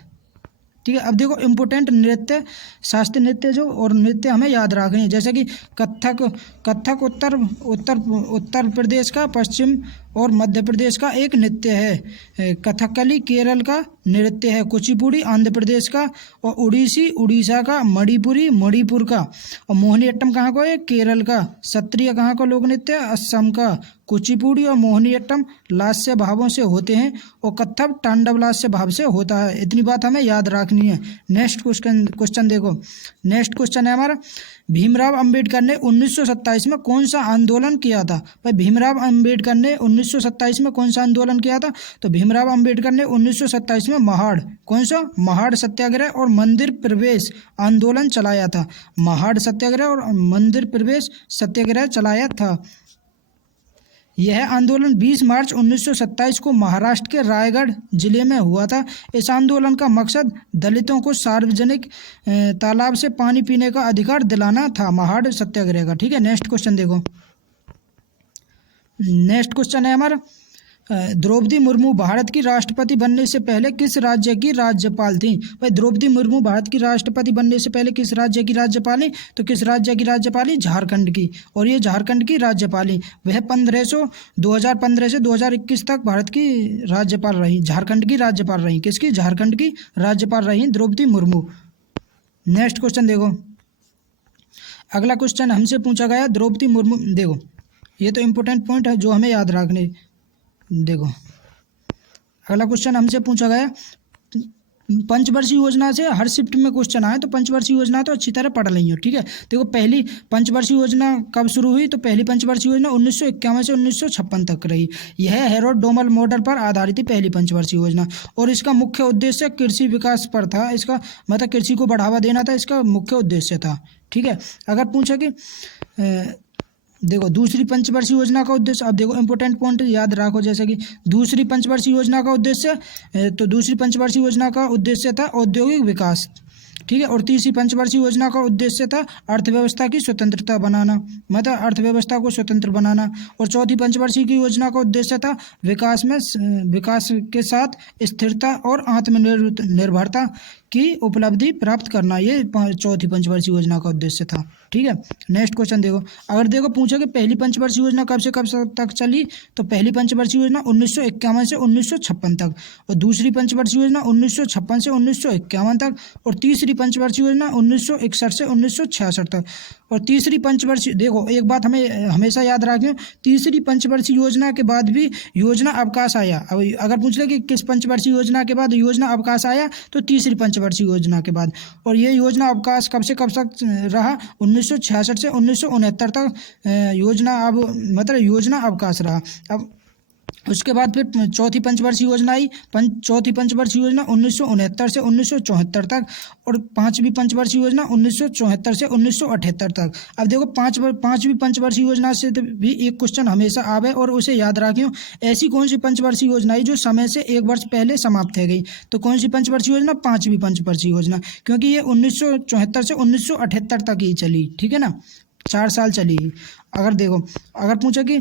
ठीक है, अब देखो इम्पोर्टेंट नृत्य, शास्त्रीय नृत्य जो और नृत्य हमें याद रखने हैं, जैसे कि कथक उत्तर प्रदेश का, पश्चिम और मध्य प्रदेश का एक नृत्य है। कथकली केरल का नृत्य है। कुचिपुड़ी आंध्र प्रदेश का, और उड़ीसी उड़ीसा का, मणिपुरी मणिपुर का, और मोहिनीअट्टम कहाँ का है? केरल का। सत्रिय कहाँ का लोक नृत्य? असम का। कुचिपुड़ी और मोहिनीअट्टम लास्य भावों से होते हैं और कथक तांडव लास्य भाव से होता है। इतनी बात हमें याद रखनी है। नेक्स्ट क्वेश्चन देखो, नेक्स्ट क्वेश्चन है हमारा, भीमराव अंबेडकर ने 1927 में कौन सा आंदोलन किया था? भाई भीमराव अंबेडकर ने 1927 में कौन सा आंदोलन किया था? तो भीमराव अंबेडकर ने 1927 में कौन सा? महाड़ सत्याग्रह और मंदिर प्रवेश आंदोलन चलाया था। महाड़ सत्याग्रह और मंदिर प्रवेश सत्याग्रह चलाया था। यह आंदोलन 20 मार्च 1927 को महाराष्ट्र के रायगढ़ जिले में हुआ था। इस आंदोलन का मकसद दलितों को सार्वजनिक तालाब से पानी पीने का अधिकार दिलाना था, महाड़ सत्याग्रह का। ठीक है, नेक्स्ट क्वेश्चन देखो, नेक्स्ट क्वेश्चन है हमारा, द्रौपदी मुर्मू भारत की राष्ट्रपति बनने से पहले किस राज्य की राज्यपाल थी? भाई द्रौपदी मुर्मू भारत की राष्ट्रपति बनने से पहले किस राज्य की राज्यपाल? तो किस राज्य की राज्यपाल? झारखंड की। और ये झारखंड की राज्यपाल वह 2015 से 2021 तक भारत की राज्यपाल रही, झारखंड की राज्यपाल रही। किसकी? झारखंड की राज्यपाल रही द्रौपदी मुर्मू। नेक्स्ट क्वेश्चन देखो, अगला क्वेश्चन हमसे पूछा गया, द्रौपदी मुर्मू, देखो ये तो इम्पोर्टेंट पॉइंट है जो हमें याद रखने। देखो अगला क्वेश्चन हमसे पूछा गया, पंचवर्षीय योजना से हर शिफ्ट में क्वेश्चन आए, तो पंचवर्षीय योजना तो अच्छी तरह पढ़ ली हो। ठीक है, देखो पहली पंचवर्षीय योजना कब शुरू हुई? तो पहली पंचवर्षीय योजना 1951 से 1956 तक रही। यह हेरोड डोमल मॉडल पर आधारित थी पहली पंचवर्षीय योजना, और इसका मुख्य उद्देश्य कृषि विकास पर था। इसका मतलब कृषि को बढ़ावा देना था, इसका मुख्य उद्देश्य था। ठीक है, अगर पूछा कि देखो दूसरी पंचवर्षीय योजना का उद्देश्य, अब देखो इंपॉर्टेंट पॉइंट याद रखो, जैसे कि दूसरी पंचवर्षीय योजना का उद्देश्य, तो दूसरी पंचवर्षीय योजना का उद्देश्य था औद्योगिक विकास। ठीक है, और तीसरी पंचवर्षीय योजना का उद्देश्य था अर्थव्यवस्था की स्वतंत्रता बनाना, मतलब अर्थव्यवस्था को स्वतंत्र बनाना। और चौथी पंचवर्षीय की योजना का उद्देश्य था विकास के साथ स्थिरता और आत्मनिर्भरता की उपलब्धि प्राप्त करना। ये चौथी पंचवर्षीय योजना का उद्देश्य था। ठीक है, नेक्स्ट क्वेश्चन देखो, अगर देखो पूछो कि पहली पंचवर्षीय योजना कब से कब तक चली, तो पहली पंचवर्षीय योजना 1951 से 1956 तक, और दूसरी पंचवर्षीय योजना 1956 से 1951 तक, और तीसरी पंचवर्षीय योजना 1961 से 1966 तक, और तीसरी पंचवर्षीय, देखो एक बात हमें हमेशा याद रखियो, तीसरी पंचवर्षीय योजना के बाद भी योजना अवकाश आया। अब अगर पूछ ले कि किस पंचवर्षीय योजना के बाद योजना अवकाश आया, तो तीसरी पंचवर्षीय योजना के बाद। और ये योजना अवकाश कब से कब तक रहा, 1966 से 1969 तक योजना योजना अवकाश रहा। अब उसके बाद फिर चौथी पंचवर्षीय योजना आई। चौथी पंचवर्षीय योजना 1969 से 1974 तक, और पांचवी पंचवर्षीय योजना 1974 से 1978 तक। अब देखो पांचवी पंचवर्षीय योजना से भी एक क्वेश्चन हमेशा आवे और उसे याद रखियो, ऐसी कौन सी पंचवर्षीय योजना आई जो समय से एक वर्ष पहले समाप्त हो गई। तो कौन सी पंचवर्षीय योजना, पांचवी पंचवर्षीय योजना, क्योंकि ये 1974 से 1978 तक ही चली, ठीक है ना, 4 साल चली। अगर देखो, अगर पूछो कि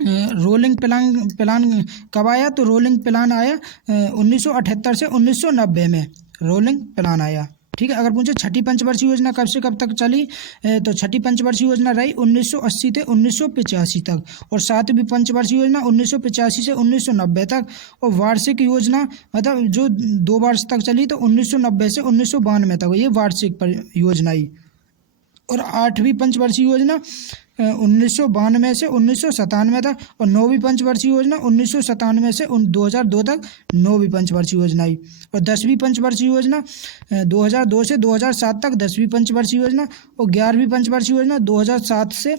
रोलिंग प्लान कब आया, तो रोलिंग प्लान आया 1978 से 1990 में रोलिंग प्लान आया, ठीक है। अगर पूछे छठी पंचवर्षीय योजना कब से कब तक चली, तो छठी पंचवर्षीय योजना रही 1980 से 1985 तक, और सातवीं पंचवर्षीय योजना 1985 से 1990 तक। और वार्षिक योजना मतलब जो 2 वर्ष तक चली, तो 1990 से 1992 तक, ये वार्षिक योजना आई। और आठवीं पंचवर्षीय योजना 1992 से 1997 तक, और नौवीं पंचवर्षीय योजना 1997 से 2002 तक नौवीं पंचवर्षीय योजना आई। और 10वीं पंचवर्षीय योजना 2002 से 2007 तक 10वीं पंचवर्षीय योजना। और 11वीं पंचवर्षीय योजना 2007 से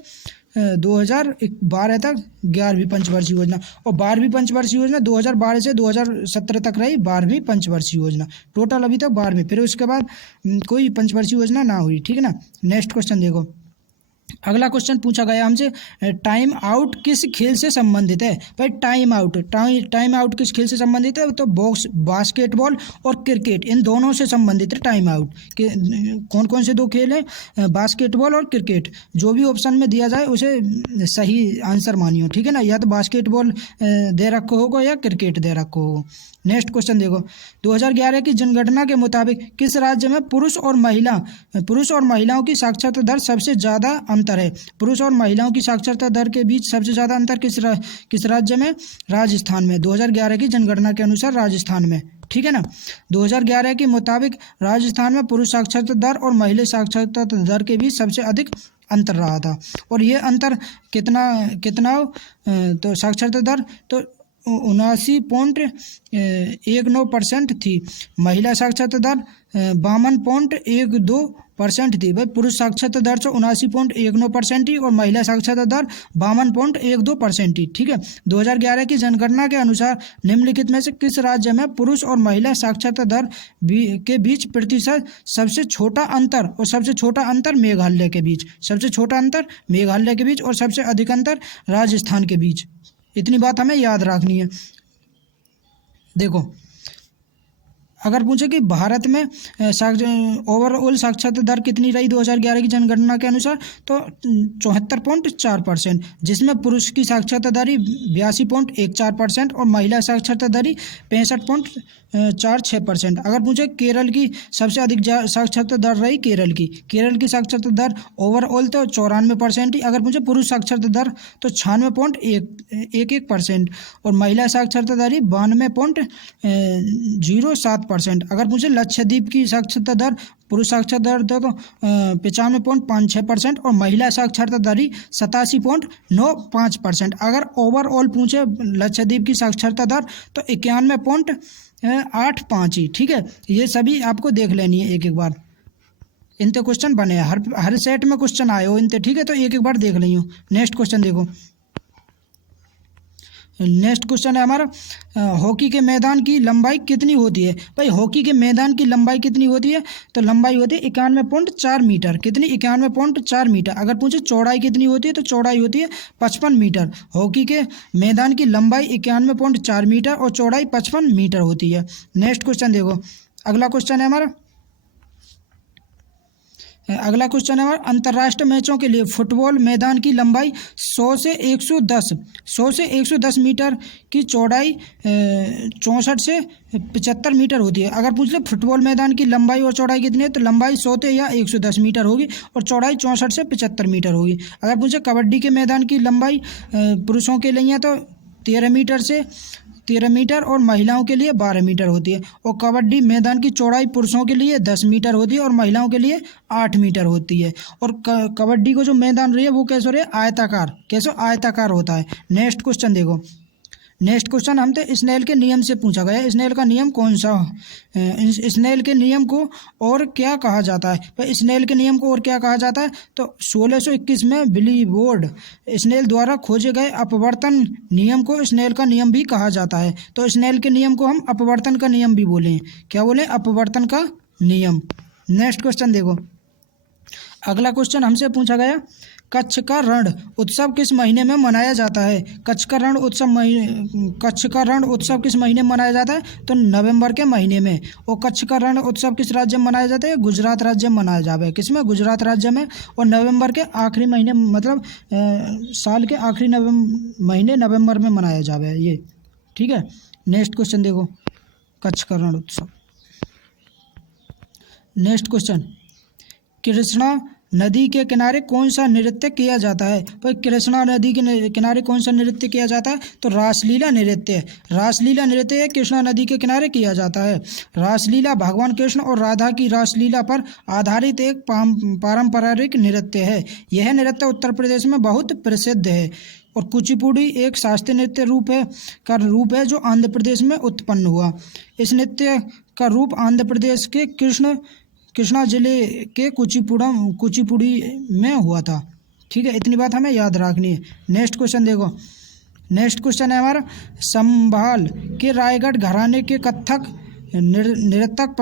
2012 तक 11वीं पंचवर्षीय योजना। और 12वीं पंचवर्षीय योजना 2012 से 2017 तक रही 12वीं पंचवर्षीय योजना। टोटल अभी तक 12वीं, फिर उसके बाद कोई पंचवर्षीय योजना ना हुई, ठीक है ना। नेक्स्ट क्वेश्चन देखो, अगला क्वेश्चन पूछा गया हमसे, टाइम आउट किस खेल से संबंधित है। भाई टाइम आउट किस खेल से संबंधित है, तो बास्केटबॉल और क्रिकेट, इन दोनों से संबंधित है टाइम आउट। कौन कौन से 2 खेल हैं, बास्केटबॉल और क्रिकेट। जो भी ऑप्शन में दिया जाए उसे सही आंसर मानियो, ठीक है ना, या तो बास्केटबॉल दे रखो होगा या क्रिकेट दे रखो हो। नेक्स्ट क्वेश्चन देखो, 2011 की जनगणना के मुताबिक किस राज्य में पुरुष और महिलाओं की साक्षरता दर सबसे ज़्यादा अंतर है। पुरुष और महिलाओं की साक्षरता दर के बीच सबसे ज़्यादा अंतर किस राज्य में, राजस्थान में। 2011 की जनगणना के अनुसार राजस्थान में, ठीक है ना। 2011 के मुताबिक राजस्थान में पुरुष साक्षरता दर और महिला साक्षरता दर के बीच सबसे अधिक अंतर रहा था। और ये अंतर कितना तो साक्षरता दर तो 79.19% थी। महिला साक्षरता दर 52.12% थी। भाई पुरुष साक्षरता दर 79.19% थी और महिला साक्षरता दर 52.12% थी, ठीक है। 2011 की जनगणना के अनुसार निम्नलिखित में से किस राज्य में पुरुष और महिला साक्षरता दर के बीच प्रतिशत सबसे छोटा अंतर, और सबसे छोटा अंतर मेघालय के बीच, सबसे छोटा अंतर मेघालय के बीच, और सबसे अधिक अंतर राजस्थान के बीच। इतनी बात हमें याद रखनी है। देखो, अगर पूछे कि भारत में ओवरऑल साक्षरता दर कितनी रही 2011 की जनगणना के अनुसार, तो 74.4%, जिसमें पुरुष की साक्षरता दर 82.14% और महिला साक्षरता दर 65.46%। अगर पूछे केरल की सबसे अधिक साक्षरता दर रही केरल की साक्षरता दर ओवरऑल तो 94% ही। अगर पूछे पुरुष साक्षरता दर तो 96.11% और महिला साक्षरता दर 92.07%। अगर पूछे लक्षद्वीप की साक्षरता दर, पुरुष साक्षरता दर तो 95.56% और महिला साक्षरता दर 87.95%। अगर ओवरऑल पूछे लक्षद्वीप की साक्षरता दर तो 91.85 ही, ठीक है। ये सभी आपको देख लेनी है एक एक बार, इनते क्वेश्चन बने हर सेट में क्वेश्चन आए हो इनते, ठीक है, तो एक एक बार देख लियो। नेक्स्ट क्वेश्चन देखो, नेक्स्ट क्वेश्चन है हमारा, हॉकी के मैदान की लंबाई कितनी होती है। भाई हॉकी के मैदान की लंबाई कितनी होती है, तो लंबाई होती है 91.4 मीटर। कितनी, 91.4 मीटर। अगर पूछे चौड़ाई कितनी होती है, तो चौड़ाई होती है 55 मीटर। हॉकी के मैदान की लंबाई 91.4 मीटर और चौड़ाई 55 मीटर होती है। नेक्स्ट क्वेश्चन देखो, अगला क्वेश्चन है हमारा, अंतर्राष्ट्रीय मैचों के लिए फुटबॉल मैदान की लंबाई 100 से 110 मीटर की चौड़ाई 64 से 75 मीटर होती है। अगर पूछ ले फुटबॉल मैदान की लंबाई और चौड़ाई कितनी है, तो लंबाई 100 या 110 मीटर होगी और चौड़ाई 64 से 75 मीटर होगी। अगर पूछे कबड्डी के मैदान की लंबाई पुरुषों के लिए तो 13 मीटर से 13 मीटर और महिलाओं के लिए 12 मीटर होती है। और कबड्डी मैदान की चौड़ाई पुरुषों के लिए 10 मीटर होती है और महिलाओं के लिए 8 मीटर होती है। और कबड्डी को जो मैदान रही है वो कैसे हो रही है, आयताकार, कैसे आयताकार होता है। नेक्स्ट क्वेश्चन देखो, नेक्स्ट क्वेश्चन हमसे स्नेल के नियम से पूछा गया। स्नेल का नियम कौन सा, स्नेल के नियम को और क्या कहा जाता है। तो स्नेल के नियम को और क्या कहा जाता है, तो 1621 में बिलीबोर्ड स्नेल द्वारा खोजे गए अपवर्तन नियम को स्नेल का नियम भी कहा जाता है। तो स्नेल के नियम को हम अपवर्तन का नियम भी बोलें, क्या बोलें, अपवर्तन का नियम। नेक्स्ट क्वेश्चन देखो, अगला क्वेश्चन हमसे पूछा गया, कच्छ का रण उत्सव किस महीने में मनाया जाता है। कच्छ का रण उत्सव किस महीने में मनाया जाता है, तो नवंबर के महीने में। और कच्छ का रण उत्सव किस राज्य में मनाया जाता है, गुजरात राज्य में मनाया जाता है। किस में, गुजरात राज्य में। और नवंबर के आखिरी महीने, मतलब साल के आखिरी महीने नवंबर में मनाया जाता है ये, ठीक है। नेक्स्ट क्वेश्चन देखो, कच्छ का रण उत्सव। नेक्स्ट क्वेश्चन, कृष्णा नदी के किनारे कौन सा नृत्य किया जाता है। भाई कृष्णा नदी के किनारे कौन सा नृत्य किया जाता है, तो रासलीला नृत्य। रासलीला नृत्य कृष्णा नदी के किनारे किया जाता है। रासलीला भगवान कृष्ण और राधा की रासलीला पर आधारित एक पारंपरिक नृत्य है। यह नृत्य उत्तर प्रदेश में बहुत प्रसिद्ध है। और कुचिपुड़ी एक शास्त्रीय नृत्य रूप है जो आंध्र प्रदेश में उत्पन्न हुआ। इस नृत्य का रूप आंध्र प्रदेश के कृष्णा जिले के कुचिपुड़ी में हुआ था, ठीक है। इतनी बात हमें याद रखनी है। नेक्स्ट क्वेश्चन देखो, नेक्स्ट क्वेश्चन है हमारा, संभाल के रायगढ़ घराने के कथक नर्तक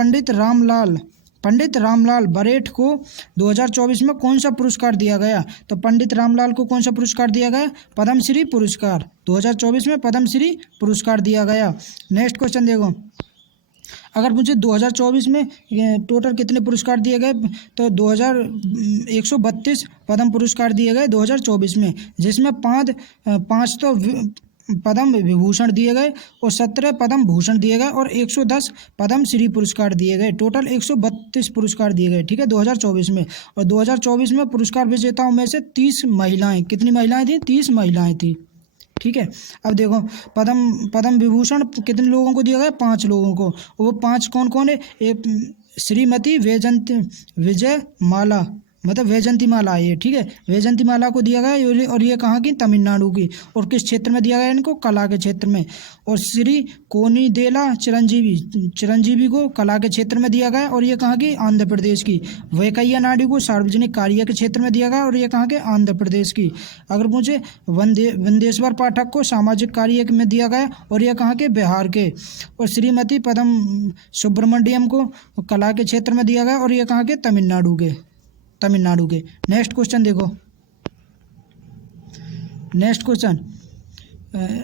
पंडित रामलाल बरेठ को 2024 में कौन सा पुरस्कार दिया गया। तो पंडित रामलाल को कौन सा पुरस्कार दिया गया, पद्मश्री पुरस्कार। 2024 में पद्मश्री पुरस्कार दिया गया। नेक्स्ट क्वेश्चन देखो, अगर मुझे 2024 में टोटल कितने पुरस्कार दिए गए, तो 2132 पद्म पुरस्कार दिए गए 2024 में, जिसमें पाँच तो पद्म विभूषण दिए गए और 17 पद्म भूषण दिए गए और 110 पद्म श्री पुरस्कार दिए गए। टोटल 132 पुरस्कार दिए गए, ठीक है, 2024 में। और 2024 में पुरस्कार विजेताओं में से 30 महिलाएं, कितनी महिलाएं थी, 30 महिलाएं थी, ठीक है। अब देखो, पद्म विभूषण कितने लोगों को दिया गया, 5 लोगों को। वो 5 कौन कौन है, एक श्रीमती विजय माला, मतलब वैजंती माला है ये, ठीक है, वैजंती माला को दिया गया। और ये कहाँ की, तमिलनाडु की। और किस क्षेत्र में दिया गया इनको, कला के क्षेत्र में। और श्री कोनिदेला चिरंजीवी को कला के क्षेत्र में दिया गया और ये कहाँ की, आंध्र प्रदेश की। वेंकैया नायडू को सार्वजनिक कार्य के क्षेत्र में दिया गया और ये कहाँ के, आंध्र प्रदेश की। अगर मुझे वंदेश्वर पाठक को सामाजिक कार्य में दिया गया और ये कहाँ के, बिहार के। और श्रीमती पद्म सुब्रमण्यम को कला के क्षेत्र में दिया गया और ये कहाँ के, तमिलनाडु के। नेक्स्ट क्वेश्चन देखो, नेक्स्ट क्वेश्चन,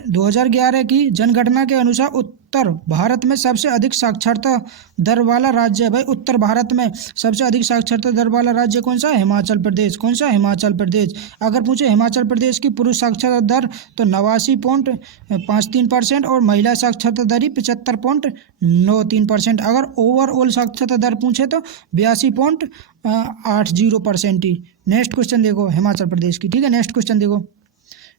2011 की जनगणना के अनुसार उत्तर भारत में सबसे अधिक साक्षरता दर वाला राज्य है। भाई उत्तर भारत में सबसे अधिक साक्षरता दर वाला राज्य कौन सा है, हिमाचल प्रदेश। कौन सा, हिमाचल प्रदेश। अगर पूछे हिमाचल प्रदेश की पुरुष साक्षरता दर तो 89.53% और महिला साक्षरता दर 75.93%। अगर ओवरऑल साक्षरता दर पूछे तो 82.80% ही। नेक्स्ट क्वेश्चन देखो, हिमाचल प्रदेश की, ठीक है। नेक्स्ट क्वेश्चन देखो,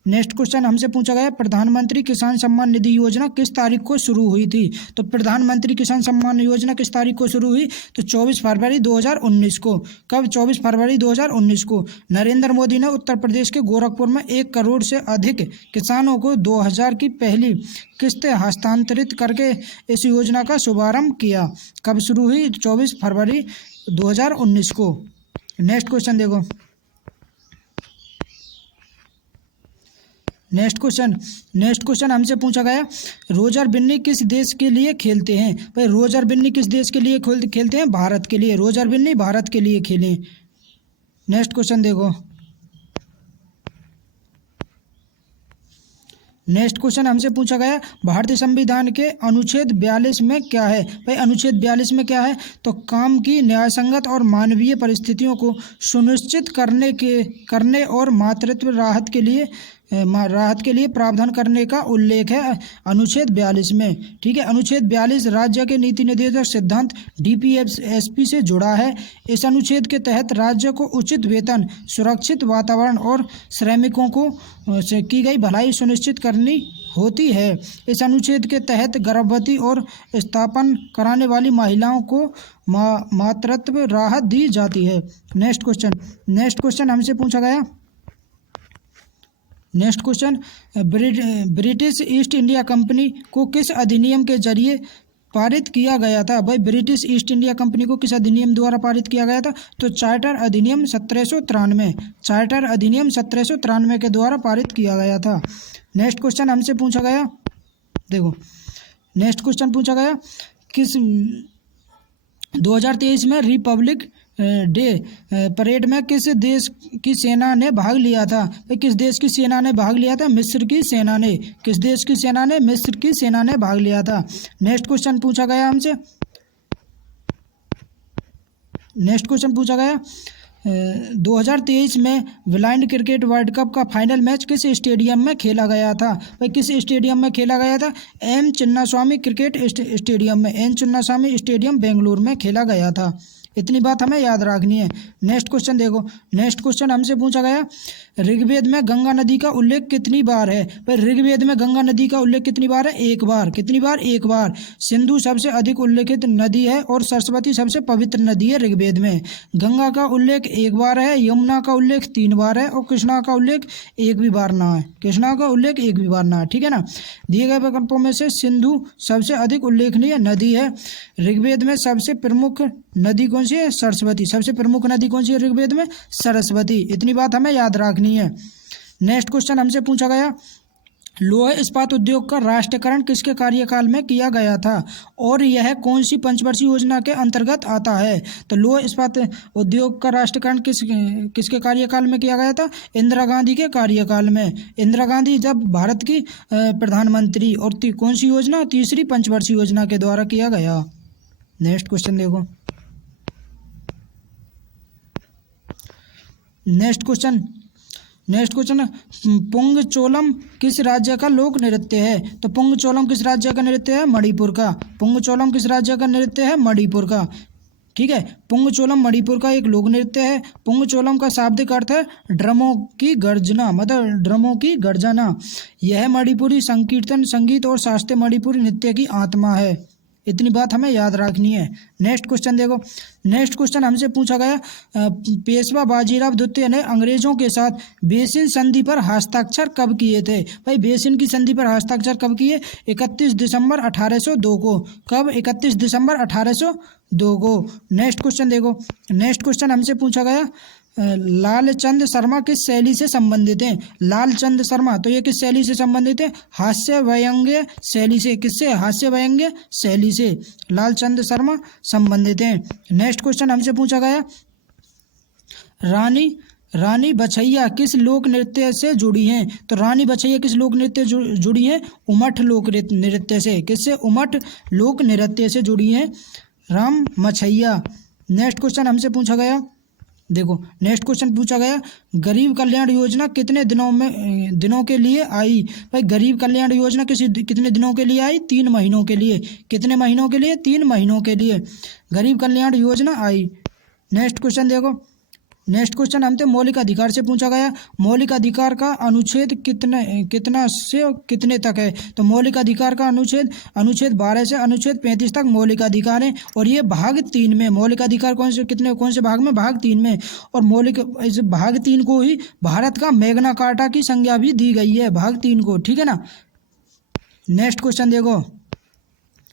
नेक्स्ट क्वेश्चन हमसे पूछा गया, प्रधानमंत्री किसान सम्मान निधि योजना किस तारीख को शुरू हुई थी। तो प्रधानमंत्री किसान सम्मान योजना किस तारीख को शुरू हुई, तो 24 फरवरी 2019 को। कब, 24 फरवरी 2019 को। नरेंद्र मोदी ने उत्तर प्रदेश के गोरखपुर में 1 करोड़ से अधिक किसानों को 2000 की पहली किस्त हस्तांतरित करके इस योजना का शुभारंभ किया। कब शुरू हुई, 24 फरवरी 2019 को। नेक्स्ट क्वेश्चन देखो, नेक्स्ट क्वेश्चन हमसे पूछा गया, रोजर बिन्नी किस देश के लिए खेलते हैं। भाई रोजर बिन्नी किस देश के लिए खेलते हैं, भारत के लिए। रोजर बिन्नी भारत के लिए खेले। नेक्स्ट क्वेश्चन देखो, नेक्स्ट क्वेश्चन हमसे पूछा गया, भारतीय संविधान के अनुच्छेद 42 में क्या है। भाई अनुच्छेद 42 में क्या है, तो काम की न्यायसंगत और मानवीय परिस्थितियों को सुनिश्चित करने और मातृत्व राहत के लिए राहत के लिए प्रावधान करने का उल्लेख है अनुच्छेद 42 में। ठीक है, अनुच्छेद 42 राज्य के नीति निर्देशक सिद्धांत DPSP से जुड़ा है। इस अनुच्छेद के तहत राज्य को उचित वेतन, सुरक्षित वातावरण और श्रमिकों को से की गई भलाई सुनिश्चित करनी होती है। इस अनुच्छेद के तहत गर्भवती और स्तनपान कराने वाली महिलाओं को मातृत्व राहत दी जाती है। नेक्स्ट क्वेश्चन हमसे पूछा गया। Next question, British east India company को किस अधिनियम के जरिए पारित किया गया था? भाई, ब्रिटिश ईस्ट इंडिया कंपनी को किस अधिनियम द्वारा पारित किया गया था? तो चार्टर अधिनियम 1793, चार्टर अधिनियम 1793 के द्वारा पारित किया गया था। नेक्स्ट क्वेश्चन हमसे पूछा गया, देखो नेक्स्ट क्वेश्चन पूछा गया, किस 2023 में रिपब्लिक डे परेड में किस देश की सेना ने भाग लिया था? किस देश की सेना ने भाग लिया था? मिस्र की सेना ने। किस देश की सेना ने? मिस्र की सेना ने भाग लिया था। नेक्स्ट क्वेश्चन पूछा गया हमसे, नेक्स्ट क्वेश्चन पूछा गया 2023 में ब्लाइंड क्रिकेट वर्ल्ड कप का फाइनल मैच किस स्टेडियम में खेला गया था? भाई, किस स्टेडियम में खेला गया था? एम चिन्नास्वामी क्रिकेट स्टेडियम में, एम चिन्नास्वामी स्टेडियम बेंगलुरु में खेला गया था। इतनी बात हमें याद रखनी है। नेक्स्ट क्वेश्चन देखो, नेक्स्ट क्वेश्चन हमसे पूछा गया, ऋग्वेद में गंगा नदी का उल्लेख कितनी बार है? भाई, ऋग्वेद में गंगा नदी का उल्लेख कितनी बार है? एक बार। कितनी बार? एक बार। सिंधु सबसे अधिक उल्लेखित नदी है और सरस्वती सबसे पवित्र नदी है ऋग्वेद में। गंगा का उल्लेख एक बार है, यमुना का उल्लेख 3 बार है और कृष्णा का उल्लेख एक भी बार ना है। कृष्णा का उल्लेख एक भी बार ना है। ठीक है ना। दिए गए विकल्पों में से सिंधु सबसे अधिक उल्लेखनीय नदी है। ऋग्वेद में सबसे प्रमुख नदी कौन सी है? सरस्वती। सबसे प्रमुख नदी कौन सी है ऋग्वेद में? सरस्वती। इतनी बात हमें याद रखनी है। नेक्स्ट क्वेश्चन हमसे पूछा गया, लौह इस्पात उद्योग का राष्ट्रीयकरण किसके कार्यकाल में किया गया था और यह कौन सी पंचवर्षीय योजना के अंतर्गत आता है? तो लौह इस्पात उद्योग का राष्ट्रीयकरण किसके कार्यकाल में किया गया था? इंदिरा गांधी के कार्यकाल में। इंदिरा गांधी जब भारत की प्रधानमंत्री, और कौन सी योजना? तीसरी पंचवर्षीय योजना के द्वारा किया गया। नेक्स्ट क्वेश्चन देखो, नेक्स्ट क्वेश्चन पुंगचोलम किस राज्य का लोक नृत्य है? तो पुंगचोलम किस राज्य का नृत्य है? मणिपुर का। पुंगचोलम किस राज्य का नृत्य है? मणिपुर का। ठीक है, पुंगचोलम मणिपुर का एक लोक नृत्य है। पुंगचोलम का शाब्दिक अर्थ है ड्रमों की गर्जना, मतलब ड्रमों की गर्जना। यह मणिपुरी संकीर्तन संगीत और शास्त्रीय मणिपुरी नृत्य की आत्मा है। इतनी बात हमें याद रखनी है। नेक्स्ट क्वेश्चन देखो, नेक्स्ट क्वेश्चन हमसे पूछा गया, पेशवा बाजीराव द्वितीय ने अंग्रेजों के साथ बेसिन संधि पर हस्ताक्षर कब किए थे? भाई, बेसिन की संधि पर हस्ताक्षर कब किए? 31 दिसंबर 1802 को। कब? 31 दिसंबर 1802 को। नेक्स्ट क्वेश्चन देखो, नेक्स्ट क्वेश्चन हमसे पूछा गया, लालचंद शर्मा किस शैली से संबंधित हैं? लालचंद शर्मा, तो ये किस शैली से संबंधित है? हास्य व्यंग्य शैली से। किससे? हास्य व्यंग्य शैली से लालचंद शर्मा संबंधित हैं। नेक्स्ट क्वेश्चन हमसे पूछा गया, रानी बछैया किस लोक नृत्य से जुड़ी हैं? तो रानी बछैया किस लोक नृत्य जुड़ी हैं? उमठ लोक नृत्य से। किससे? उमठ लोक नृत्य से जुड़ी हैं राम मछैया। नेक्स्ट क्वेश्चन हमसे पूछा गया, देखो नेक्स्ट क्वेश्चन पूछा गया, गरीब कल्याण योजना कितने दिनों के लिए आई? भाई, गरीब कल्याण योजना कितने दिनों के लिए आई? 3 महीनों के लिए। कितने महीनों के लिए? 3 महीनों के लिए गरीब कल्याण योजना आई। नेक्स्ट क्वेश्चन देखो, नेक्स्ट क्वेश्चन हमसे मौलिक अधिकार से पूछा गया, मौलिक अधिकार का अनुच्छेद कितना से कितने तक है? तो मौलिक अधिकार का अनुच्छेद 12 से अनुच्छेद 35 तक मौलिक अधिकार है और ये भाग 3 में। मौलिक अधिकार कौन से भाग में? भाग 3 में। और मौलिक इस भाग 3 को ही भारत का मैग्ना कार्टा की संज्ञा भी दी गई है, भाग 3 को। ठीक है ना। नेक्स्ट क्वेश्चन देखो,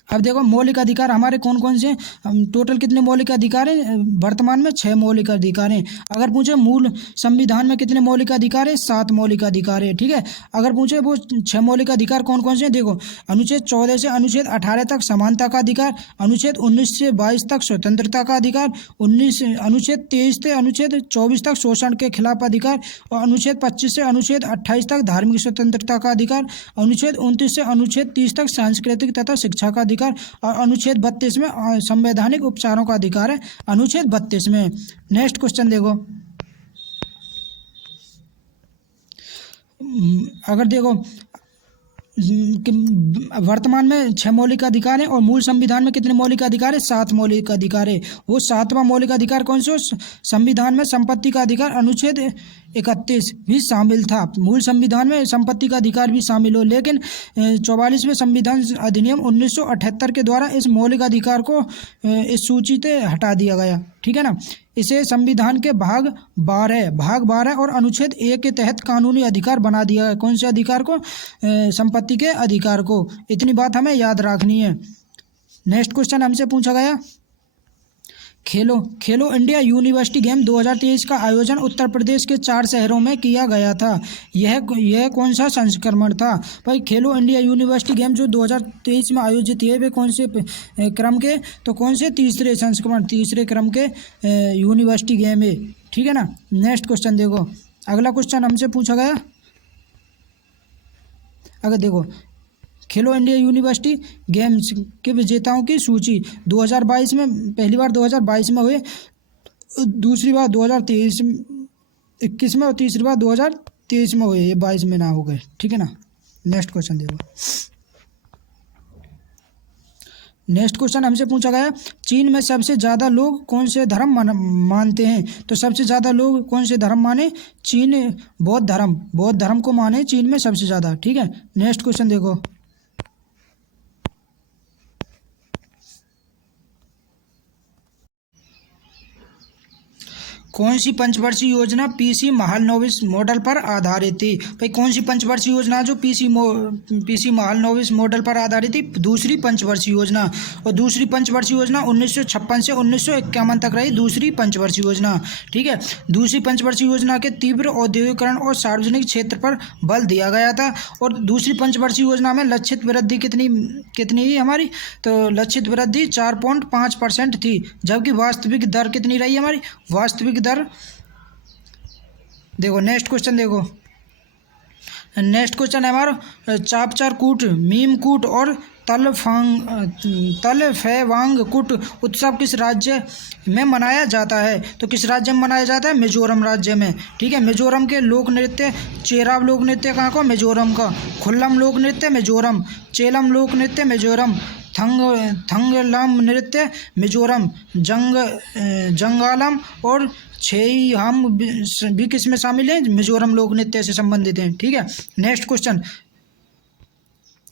अब देखो मौलिक अधिकार हमारे कौन कौन से, हम टोटल कितने मौलिक अधिकार हैं? वर्तमान में 6 मौलिक अधिकार हैं। अगर पूछे मूल संविधान में कितने मौलिक अधिकार है? 7 मौलिक अधिकार है। ठीक है, अगर पूछे वो 6 मौलिक अधिकार कौन कौन से हैं, देखो अनुच्छेद 14 से अनुच्छेद 18 तक समानता का अधिकार, अनुच्छेद 19 से 22 तक स्वतंत्रता का अधिकार, अनुच्छेद 23 से अनुच्छेद 24 तक शोषण के खिलाफ अधिकार, और अनुच्छेद 25 से अनुच्छेद 28 तक धार्मिक स्वतंत्रता का अधिकार, अनुच्छेद 29 से अनुच्छेद 30 तक सांस्कृतिक तथा शिक्षा का अधिकार, और अनुच्छेद 32 में संवैधानिक उपचारों का अधिकार है, अनुच्छेद 32 में। नेक्स्ट क्वेश्चन देखो, अगर देखो कि वर्तमान में 6 मौलिक अधिकार हैं और मूल संविधान में कितने मौलिक अधिकार है? 7 मौलिक अधिकार है। वो 7वां मौलिक अधिकार कौन सा? संविधान में संपत्ति का अधिकार अनुच्छेद 31 भी शामिल था। मूल संविधान में संपत्ति का अधिकार भी शामिल हो, लेकिन 44वें संविधान अधिनियम 1978 के द्वारा इस मौलिक अधिकार को इस सूची से हटा दिया गया। ठीक है ना। इसे संविधान के भाग 12 और अनुच्छेद 1 के तहत कानूनी अधिकार बना दिया है। कौन से अधिकार को? संपत्ति के अधिकार को। इतनी बात हमें याद रखनी है। नेक्स्ट क्वेश्चन हमसे पूछा गया, खेलो इंडिया यूनिवर्सिटी गेम 2023 का आयोजन उत्तर प्रदेश के 4 शहरों में किया गया था। यह कौन सा संस्करण था? भाई खेलो इंडिया यूनिवर्सिटी गेम जो 2023 में आयोजित है वे कौन से क्रम के? तो कौन से? तीसरे संस्करण, तीसरे क्रम के यूनिवर्सिटी गेम है। ठीक है ना। नेक्स्ट क्वेश्चन देखो, अगला क्वेश्चन हमसे पूछा गया, अगर देखो खेलो इंडिया यूनिवर्सिटी गेम्स के विजेताओं की सूची 2022 में, पहली बार 2022 में हुए, दूसरी बार 2023-21 में और तीसरी बार 2023 में हुए। ये 22 में ना हो गए। ठीक है ना। नेक्स्ट क्वेश्चन देखो, नेक्स्ट क्वेश्चन हमसे पूछा गया, चीन में सबसे ज़्यादा लोग कौन से धर्म मानते हैं? तो सबसे ज़्यादा लोग कौन से धर्म माने? चीन बौद्ध धर्म को माने चीन में सबसे ज़्यादा। ठीक है। नेक्स्ट क्वेश्चन देखो, कौन सी पंचवर्षीय योजना पीसी महालनोबिस मॉडल पर आधारित थी? भाई कौन सी पंचवर्षीय योजना जो पीसी महालनोबिस मॉडल पर आधारित थी? दूसरी पंचवर्षीय योजना। और दूसरी पंचवर्षीय योजना 1956 से 1951 तक रही दूसरी पंचवर्षीय योजना। ठीक है। दूसरी पंचवर्षीय योजना के तीव्र औद्योगिकरण और सार्वजनिक क्षेत्र पर बल दिया गया था। और दूसरी पंचवर्षीय योजना में लक्षित वृद्धि कितनी ही हमारी? तो लक्षित वृद्धि 4.5% थी, जबकि वास्तविक दर कितनी रही हमारी? वास्तविक दर देखो। नेक्स्ट क्वेश्चन देखो, नेक्स्ट क्वेश्चन है हमारा, चापचार कूट, मीम कूट और तलफेवांग कूट उत्सव किस राज्य में मनाया जाता है? तो किस राज्य में मनाया जाता है? मिजोरम राज्य में। ठीक है। मिजोरम के लोक नृत्य, चेराव लोक नृत्य कहाँ का? मिजोरम का। खुल्लम लोक नृत्य मिजोरम, चेलम लोक नृत्य मिजोरम, थंगलम नृत्य मिजोरम, जंगालम और छेईहाम भी किस में शामिल है? मिजोरम लोक नृत्य से संबंधित हैं। ठीक है। नेक्स्ट क्वेश्चन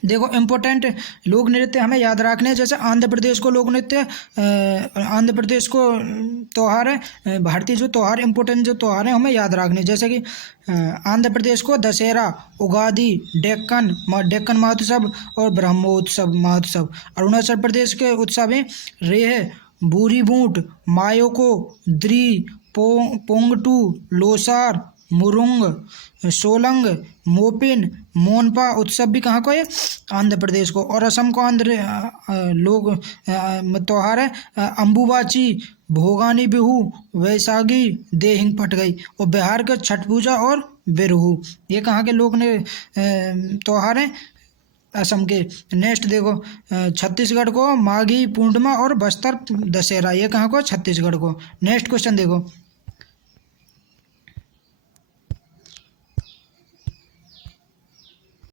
देखो, इम्पोर्टेंट लोक नृत्य हमें याद रखने हैं। जैसे आंध्र प्रदेश को लोक नृत्य, आंध्र प्रदेश को त्यौहार है, भारतीय जो त्यौहार इम्पोर्टेंट जो त्यौहार हैं हमें याद रखने, जैसे कि आंध्र प्रदेश को दशहरा, उगादी, डेक्कन महोत्सव और ब्रह्मोत्सव महोत्सव। अरुणाचल प्रदेश के उत्सव हैं रेह, बूरी बूट, मायोको, द्री, पोंगटू, लोसार, मुरुंग, सोलंग, मोपिन, मोनपा उत्सव भी कहाँ को है? आंध्र प्रदेश को। और असम को लोग त्यौहार है अम्बुबाची, भोगानी बिहू, वैशाखी, देहिंग पटगई। और बिहार के छठ पूजा और बिरहू, ये कहाँ के लोग ने त्यौहार हैं? असम के। नेक्स्ट देखो, छत्तीसगढ़ को माघी पूर्णिमा और बस्तर दशहरा, ये कहाँ को? छत्तीसगढ़ को। नेक्स्ट क्वेश्चन देखो,